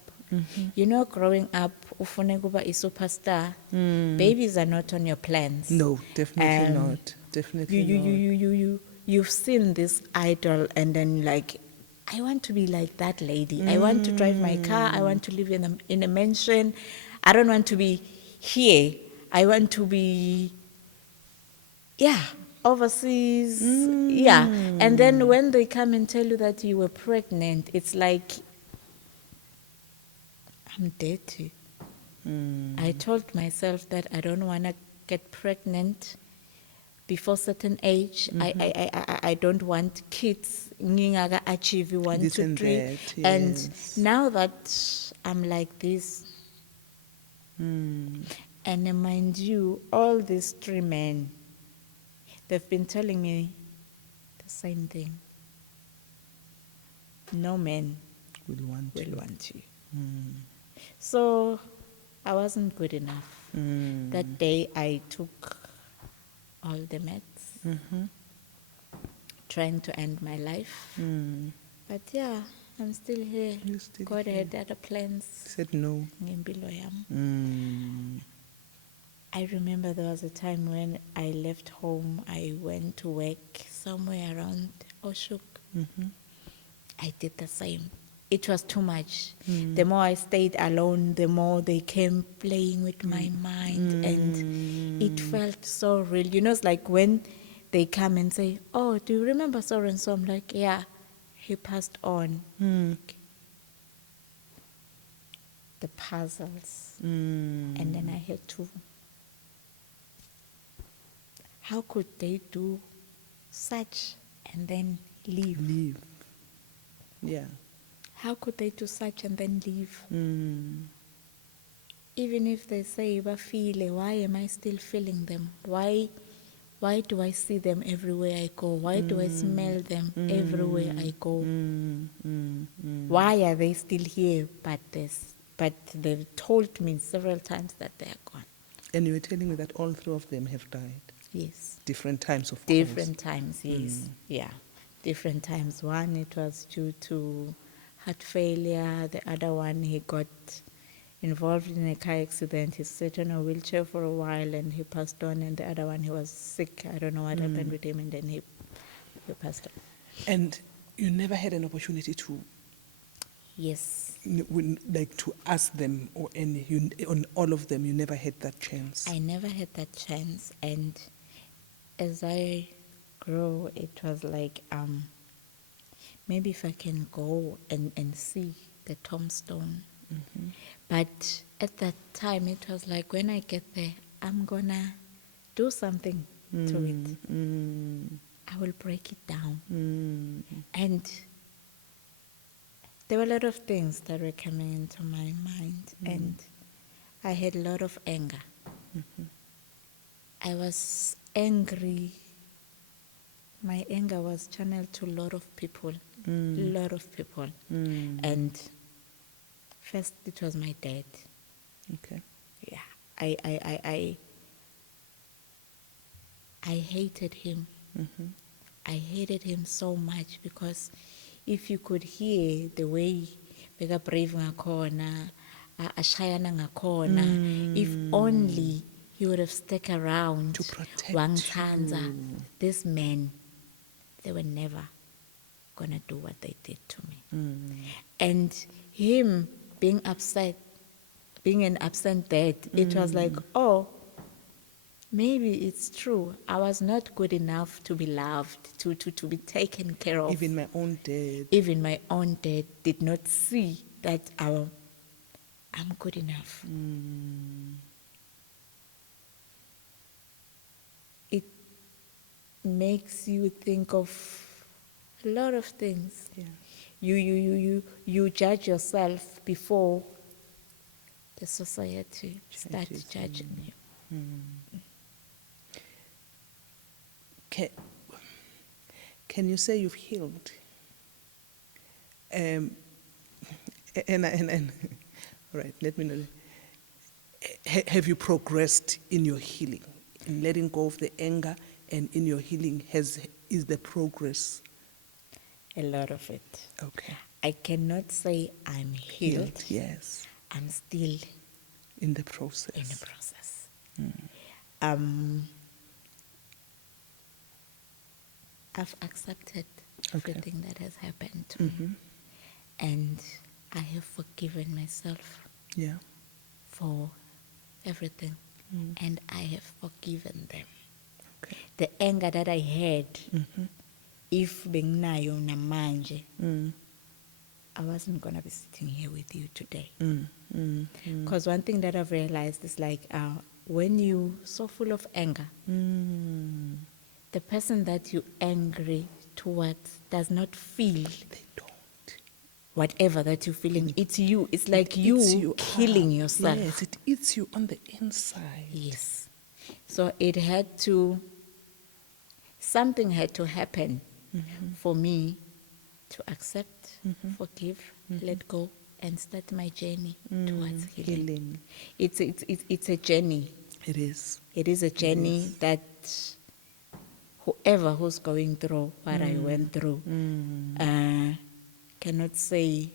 You know, growing up, ufune kuba a superstar, babies are not on your plans. No, definitely not. Definitely not. You've seen this idol and then like, I want to be like that lady. I want to drive my car. I want to live in a mansion. I don't want to be here. I want to be, overseas. And then when they come and tell you that you were pregnant, it's like, I'm dirty. I told myself that I don't want to get pregnant before certain age. I don't want kids. Ngingaga achieve 1, This 2, and 3. that, And yes. now that I'm like this, and mind you, all these 3 men, they've been telling me the same thing. No man Will want you. So I wasn't good enough. That day I took all the meds, trying to end my life. But yeah, I'm still here. You're still God here. had other plans. Said no. Ngempilo yami. I remember there was a time when I left home. I went to work somewhere around Oshuk. I did the same. It was too much. The more I stayed alone, the more they came playing with my mind, and it felt so real. You know, it's like when they come and say, "Oh, do you remember so and so?" I'm like, "Yeah, he passed on." The puzzles, and then I had to. How could they do such and then leave? Leave. Yeah. How could they do such and then leave? Even if they say, "Bafile," why am I still feeling them? Why do I see them everywhere I go? Why do I smell them everywhere I go? Why are they still here? But they've told me several times that they are gone. And you were telling me that all three of them have died. Yes. Different times, of course. Different times, yes. Yeah. Different times. One, it was due to heart failure. The other one, he got involved in a car accident. He sat in a wheelchair for a while and he passed on. And the other one, he was sick. I don't know what happened with him, and then he passed on. And you never had an opportunity to, Yes. like, to ask them, or on all of them, you never had that chance. I never had that chance. And as I grew, it was like, maybe if I can go and see the tombstone. But at that time, it was like, when I get there, I'm gonna do something to it. I will break it down. And there were a lot of things that were coming into my mind, and I had a lot of anger. I was angry. My anger was channeled to a lot of people, And first, it was my dad. Okay. Yeah, I hated him. I hated him so much, because if you could hear the way beka brave ngakhona, ashayana ngakhona, if only he would have stuck around To protect Wangtanza, you. this man, they were never gonna do what they did to me. And him being upset, being an absent dad, it was like, oh, maybe it's true. I was not good enough to be loved, to be taken care of. Even my own dad. Even my own dad did not see that I'm good enough. It makes you think of a lot of things. Yeah. You judge yourself before the society starts Judges judging you. Can you say you've healed? And all right, let me know. Have you progressed in your healing, in letting go of the anger, and in your healing? Is the progress? A lot of it. Okay. I cannot say I'm healed. Yes. I'm still In the process. in the process. I've accepted everything that has happened to me, and I have forgiven myself Yeah. for everything, and I have forgiven them. Okay. The anger that I had, if benginayo namanje, I wasn't going to be sitting here with you today. Because one thing that I've realized is like, when you're so full of anger, the person that you're angry towards does not feel They don't. whatever that you're feeling. It's you. It's like It eats you killing up. yourself. Yes, it eats you on the inside. Yes. So something had to happen for me to accept, forgive, let go, and start my journey towards healing. It's a journey. It is. It is a journey that whoever who's going through what I went through cannot say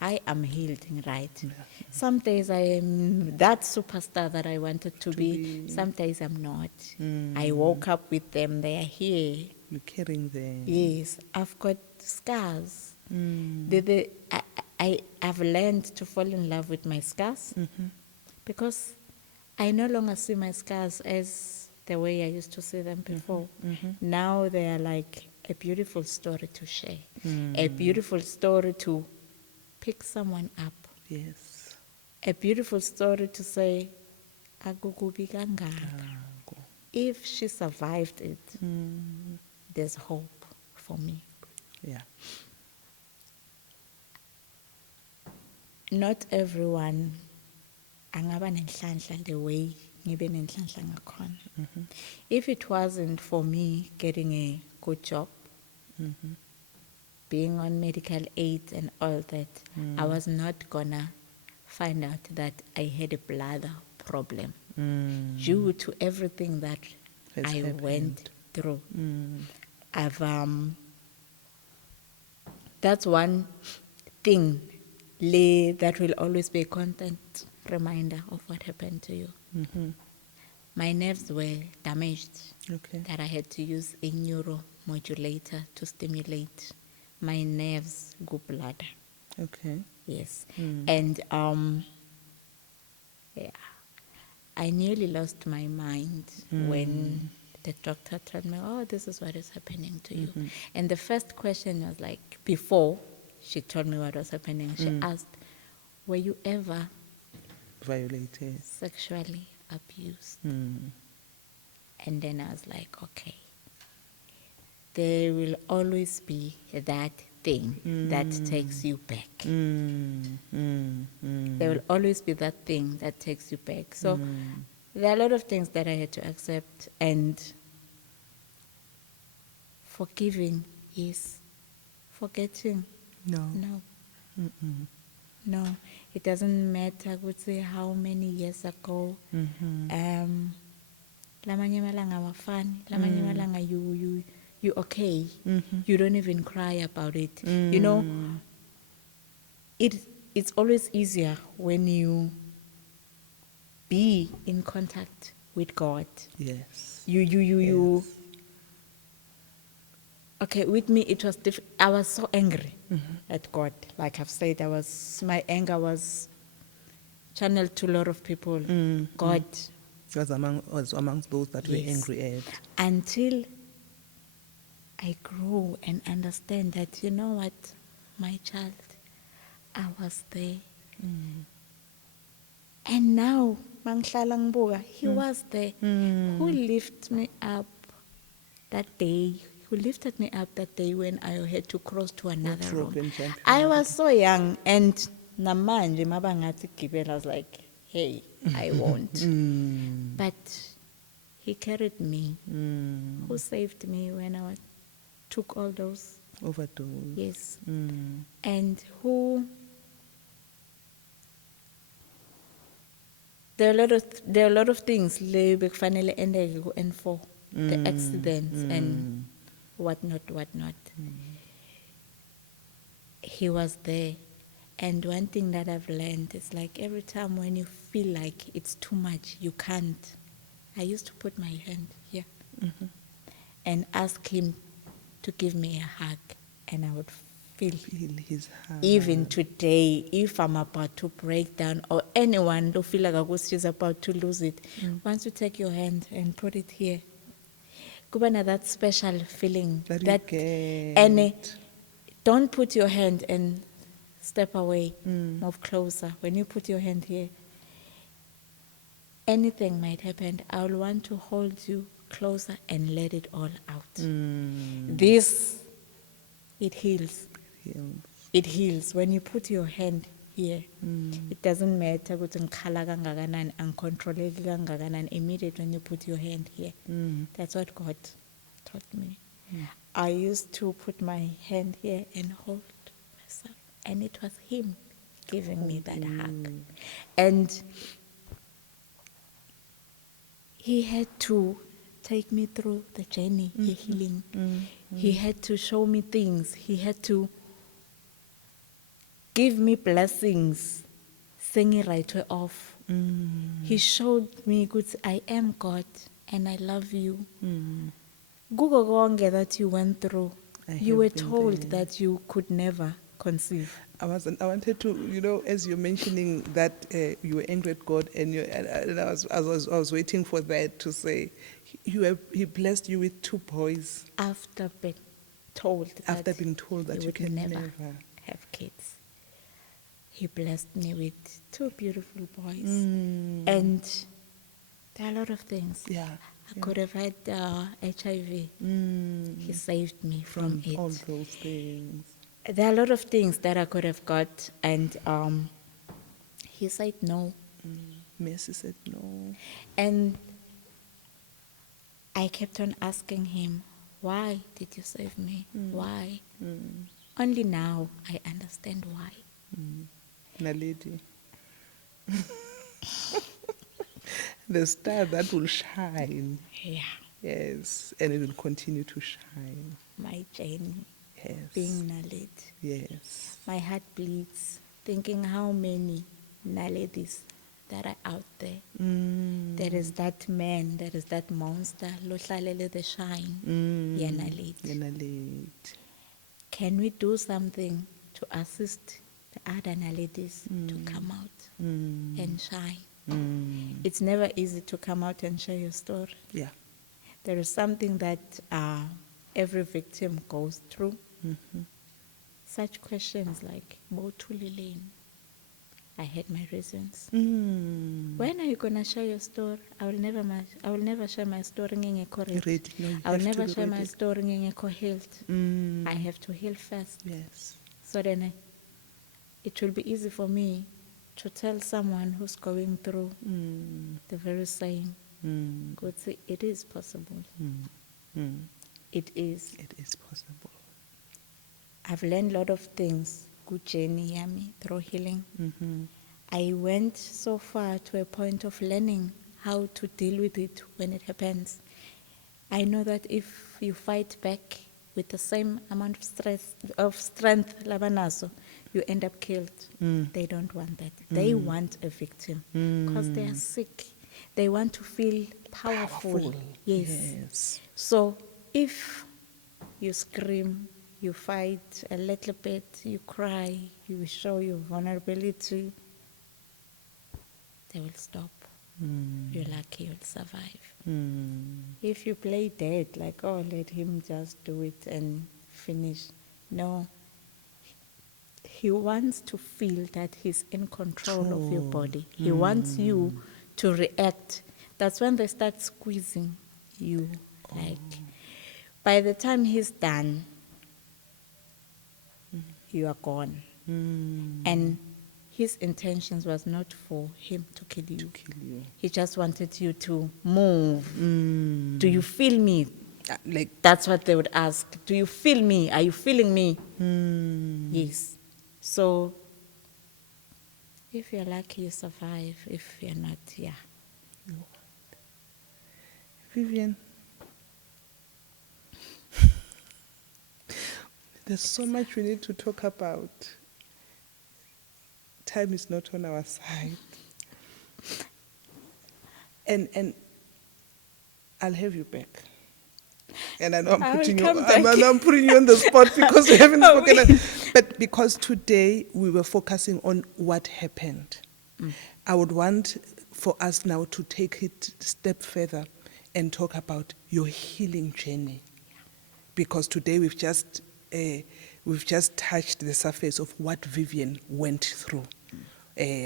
I am healed, right? Some days I am that superstar that I wanted to be. Some days I'm not. I woke up with them. They are here. You're carrying them. Yes, I've got scars. I've learned to fall in love with my scars because I no longer see my scars as the way I used to see them before. Now they are like a beautiful story to share, a beautiful story to pick someone up, Yes. a beautiful story to say, "Akukubi kangaka." If she survived it, there's hope for me. Yeah. Not everyone angaba nenhlanhla the way ngibe nenhlanhla ngakhona. If it wasn't for me getting a good job, being on medical aid and all that, I was not gonna find out that I had a bladder problem due to everything that Has I went through. I've that's one thing that will always be a constant reminder of what happened to you. My nerves were damaged, Okay. that I had to use a neuromodulator to stimulate my nerves go bladder. Okay. Yes. And yeah, I nearly lost my mind when the doctor told me, "Oh, this is what is happening to you." And the first question was like, before she told me what was happening, she asked, "Were you ever Violated. sexually abused?" And then I was like, okay, there will always be that thing that takes you back. There will always be that thing that takes you back. So there are a lot of things that I had to accept, and forgiving is forgetting. No. No. No. It doesn't matter, I would say, how many years ago. Lamanye malanga awafani, lamanye malanga you okay. You don't even cry about it. You know, it's always easier when you be in contact with God. Yes. You okay, with me it was I was so angry at God. Like I've said, my anger was channeled to a lot of people. God. Was amongst those that were angry at. Until I grew and understand that, you know what, my child, I was there. And now, mangihlala ngibuka, he was there. Who lifted me up that day? Who lifted me up that day when I had to cross to another room? I was so young, and namanje mabangathi gibela, I was like, hey, I won't. But he carried me. Who saved me when I took all those overdose? Yes. And who? There are a lot of things le bekufanele endeke and for the accidents and whatnot. He was there. And one thing that I've learned is like every time when you feel like it's too much, you can't. I used to put my hand here and ask him to give me a hug, and I would feel his hug. Even today, if I'm about to break down, or anyone who feel like she's about to lose it, once you take your hand and put it here, kubana that special feeling that and don't put your hand and step away, move closer. When you put your hand here, anything might happen. I will want to hold you closer and let it all out. This, it heals. It heals. When you put your hand here, it doesn't matter ukuthi ngikhala kangakanani, angicontroleki kangakanani. Immediately when you put your hand here, that's what God taught me. I used to put my hand here and hold myself, and it was him giving me that hug. And he had to take me through the journey, the healing. He had to show me things. He had to give me blessings, sing right off. He showed me good, I am God and I love you. Kuko konke that you went through, I you have were been told there. that you could never conceive. I wanted to, as you're mentioning that you were angry at God, and I was waiting for that to say, He blessed you with 2 boys After being told after that being told that he you would can never never. have kids. He blessed me with 2 beautiful boys. Mm. And there are a lot of things. Yeah. I could have had HIV. He saved me from it. all those things. There are a lot of things that I could have got, and he said no. Mercy said no. And I kept on asking him, why did you save me? Why? Only now I understand why. Naledi. The star that will shine. Yeah, Yes. And it will continue to shine. my journey, Yes. being Naledi. Yes. My heart bleeds thinking how many Naledis that are out there. There is that man, there is that monster, lo hlalele the shine, yeah, Naledi. Naledi. Can we do something to assist the other Naledis to come out and shine? It's never easy to come out and share your story. Yeah. There is something that every victim goes through. Such questions like, "Botulileni?" I had my reasons. When are you gonna share your story? I will never share my story ngengekho ready. Ready. No, you I will have to never be share my ready. story ngengekho healed. I have to heal first. Yes. So then it will be easy for me to tell someone who's going through the very same. God say it is possible. It is. It is possible. I've learned a lot of things. Good journey, yami, through healing. I went so far to a point of learning how to deal with it when it happens. I know that if you fight back with the same amount of strength, labanazo, you end up killed. They don't want that. They want a victim because they are sick. They want to feel powerful. Yes. Yes. So if you scream, you fight a little bit, you cry, you show your vulnerability, they will stop. You're lucky you'll survive. If you play dead, like, oh, let him just do it and finish. No. He wants to feel that he's in control of your body. He wants you to react. That's when they start squeezing you. Like, by the time he's done, you are gone. And his intentions was not for him to kill you. He just wanted you to move. Do you feel me? Like, That's what they would ask. Do you feel me? Are you feeling me? Yes. So, if you're lucky, you survive. If you're not, yeah. Vivian, there's so much we need to talk about. Time is not on our side. And I'll have you back. And I know I will I'm come putting you on the spot because we haven't Oh, spoken. But because today we were focusing on what happened, I would want for us now to take it a step further and talk about your healing journey. Because today we've just touched the surface of what Vivian went through,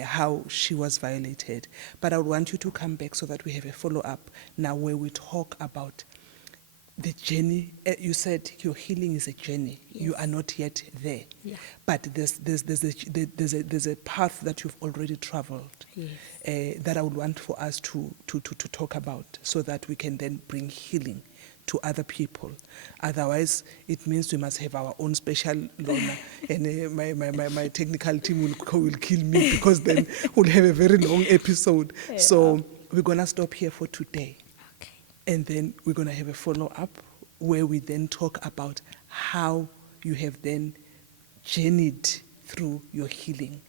how she was violated. But I would want you to come back so that we have a follow-up now where we talk about the journey. You said your healing is a journey. Yes. You are not yet there. Yeah. But there's a path that you've already traveled. Yes. That I would want for us to talk about so that we can then bring healing to other people. Otherwise, it means we must have our own special Lorna, and my technical team will kill me because then we'll have a very long episode. Yeah. So we're going to stop here for today. Okay. And then we're going to have a follow-up where we then talk about how you have then journeyed through your healing,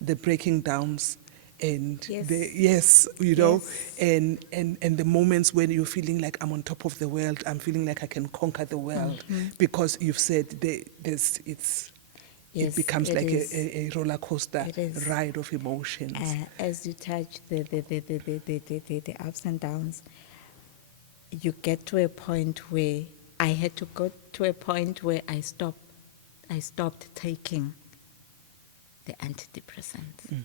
the breaking downs and Yes. and the moments when you're feeling like I'm on top of the world, I'm feeling like I can conquer the world, because you've said it becomes it like is. a roller coaster It is. ride of emotions. As you touch the ups and downs, you get to a point where I had to go to a point where I stopped taking the antidepressants.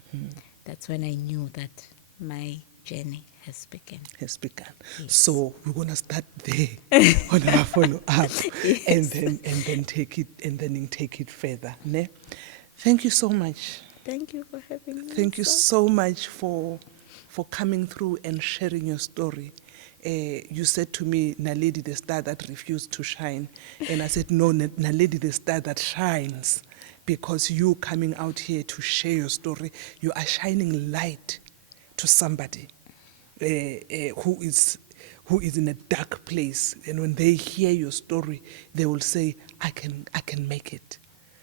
That's when I knew that my journey has begun. Has begun. Yes. So we're gonna start there on our follow up, Yes. and then take it further. Ne? Thank you so much. Thank you for having me. Thank you so much for coming through and sharing your story. You said to me, Naledi, the star that refused to shine. And I said, no, Naledi, the star that shines. Because you coming out here to share your story, you are shining light to somebody who is in a dark place. And when they hear your story, they will say, I can make it.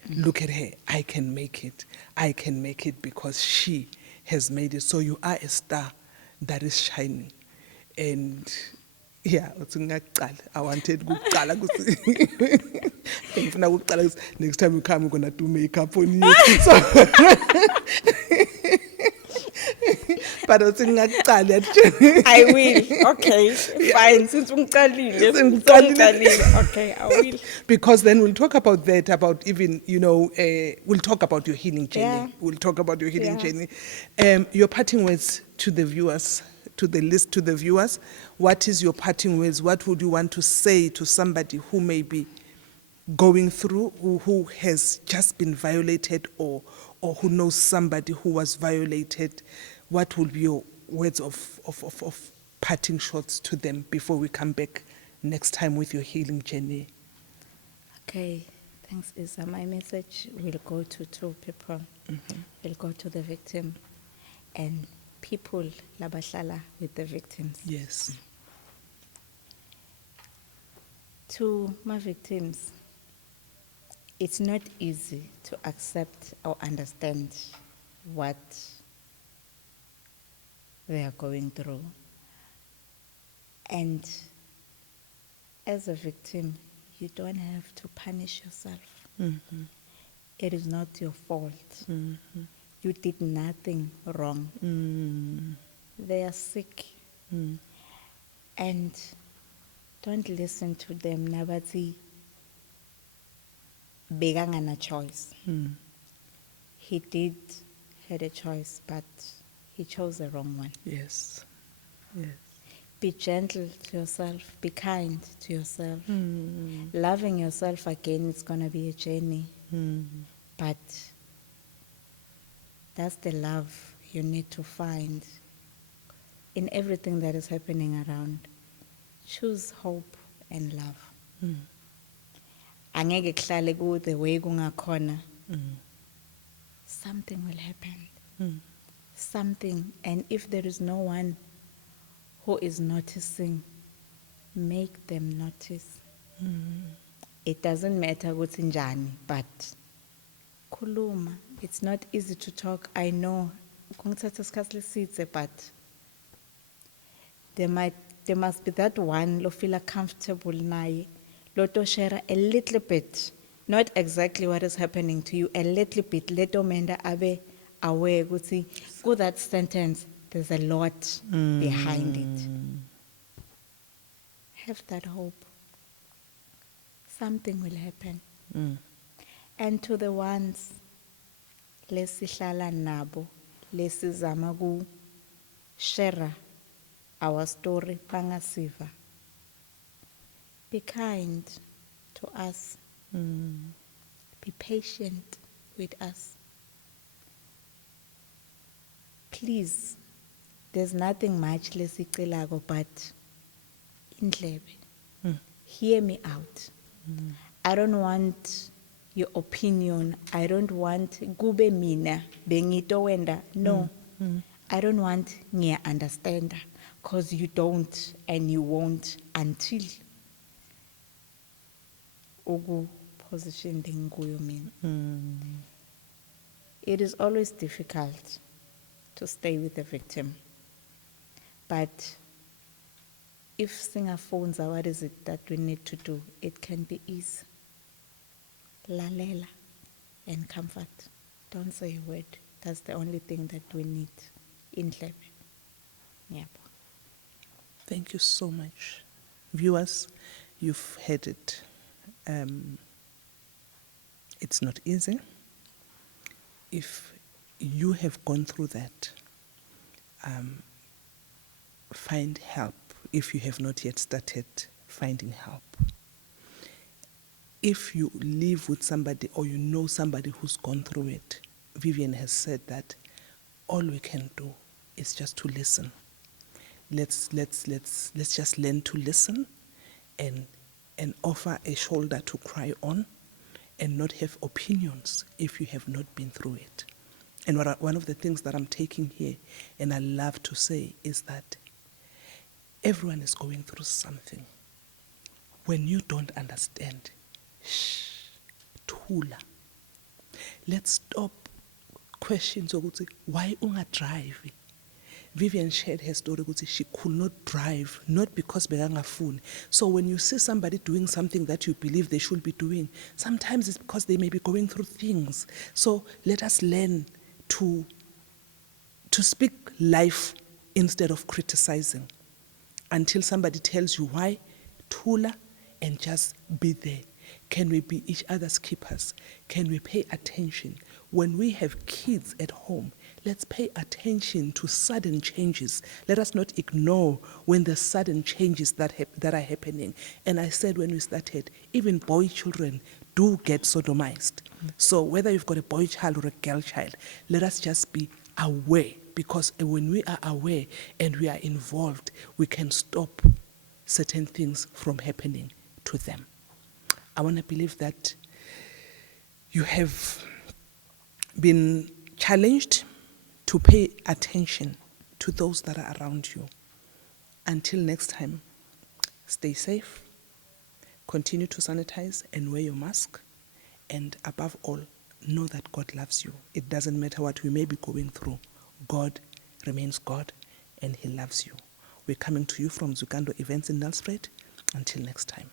Look at her, I can make it. I can make it because she has made it. So you are a star that is shining. And yeah, I wanted next time you come, we're gonna do makeup on you. So, but I will. Okay, fine. Since okay, I will. Because then we'll talk about that, about even, we'll talk about your healing journey. Yeah. We'll talk about your healing Yeah. journey. Your parting words to the viewers, to the viewers, what is your parting words? What would you want to say to somebody who may be going through, who has just been violated, or who knows somebody who was violated? What will be your words of parting shots to them before we come back next time with your healing journey? Okay, thanks, Isa. My message will go to two people. Will go to the victim and people labahlala with the victims. Yes. To my victims, it's not easy to accept or understand what they are going through. And as a victim, you don't have to punish yourself. It is not your fault. You did nothing wrong. They are sick. And don't listen to them. Nabati begangana choice. He did had a choice, but he chose the wrong one. Yes. Yes. Be gentle to yourself. Be kind to yourself. Loving yourself again, it's going to be a journey. But that's the love you need to find in everything that is happening around. Choose hope and love. Angeke kuhlale ku the way kungakhona. Something will happen. Something. And if there is no one who is noticing, make them notice. It doesn't matter what's in Jani, but kuluma. It's not easy to talk. I know. But there must be that one lo feel comfortable naye, lo to share a little bit, not exactly what is happening to you, a little bit. Leto menda abe aware ukuthi go that sentence. There's a lot behind it. Have that hope. Something will happen. And to the ones lesihlala nabo, lesizama ku share our story pangasiva. Be kind to us. Be patient with us. Please, there's nothing much lesicelago, but indlebe. Hear me out. I don't want your opinion. I don't want kube mina bengito wenda. No. I don't want ngiya understand, because you don't and you won't until ugu position denguyo mina. it is always difficult to stay with the victim. But if singafonza, what is it that we need to do? It can be ease. Lalela and comfort. Don't say a word. That's the only thing that we need in Ndlebe. Yeah. Thank you so much. Viewers, you've heard it. It's not easy. If you have gone through that, find help. If you have not yet started finding help. If you live with somebody or you know somebody who's gone through it, Vivian has said that all we can do is just to listen. Let's just learn to listen and offer a shoulder to cry on and not have opinions if you have not been through it. And one of the things that I'm taking here, and I love to say, is that everyone is going through something. When you don't understand, thula. Let's stop questions of why unga drive. Vivian shared her story. She could not drive, not because bekangafuni. So when you see somebody doing something that you believe they should be doing, sometimes it's because they may be going through things. So let us learn to speak life instead of criticizing. Until somebody tells you why, thula, and just be there. Can we be each other's keepers? Can we pay attention? When we have kids at home, let's pay attention to sudden changes. Let us not ignore when there's sudden changes that are happening. And I said when we started, even boy children do get sodomized. So whether you've got a boy child or a girl child, let us just be aware, because when we are aware and we are involved, we can stop certain things from happening to them. I want to believe that you have been challenged to pay attention to those that are around you. Until next time, stay safe, continue to sanitize and wear your mask, and above all, know that God loves you. It doesn't matter what we may be going through. God remains God and He loves you. We're coming to you from Zukando Events in Nelspruit. Until next time.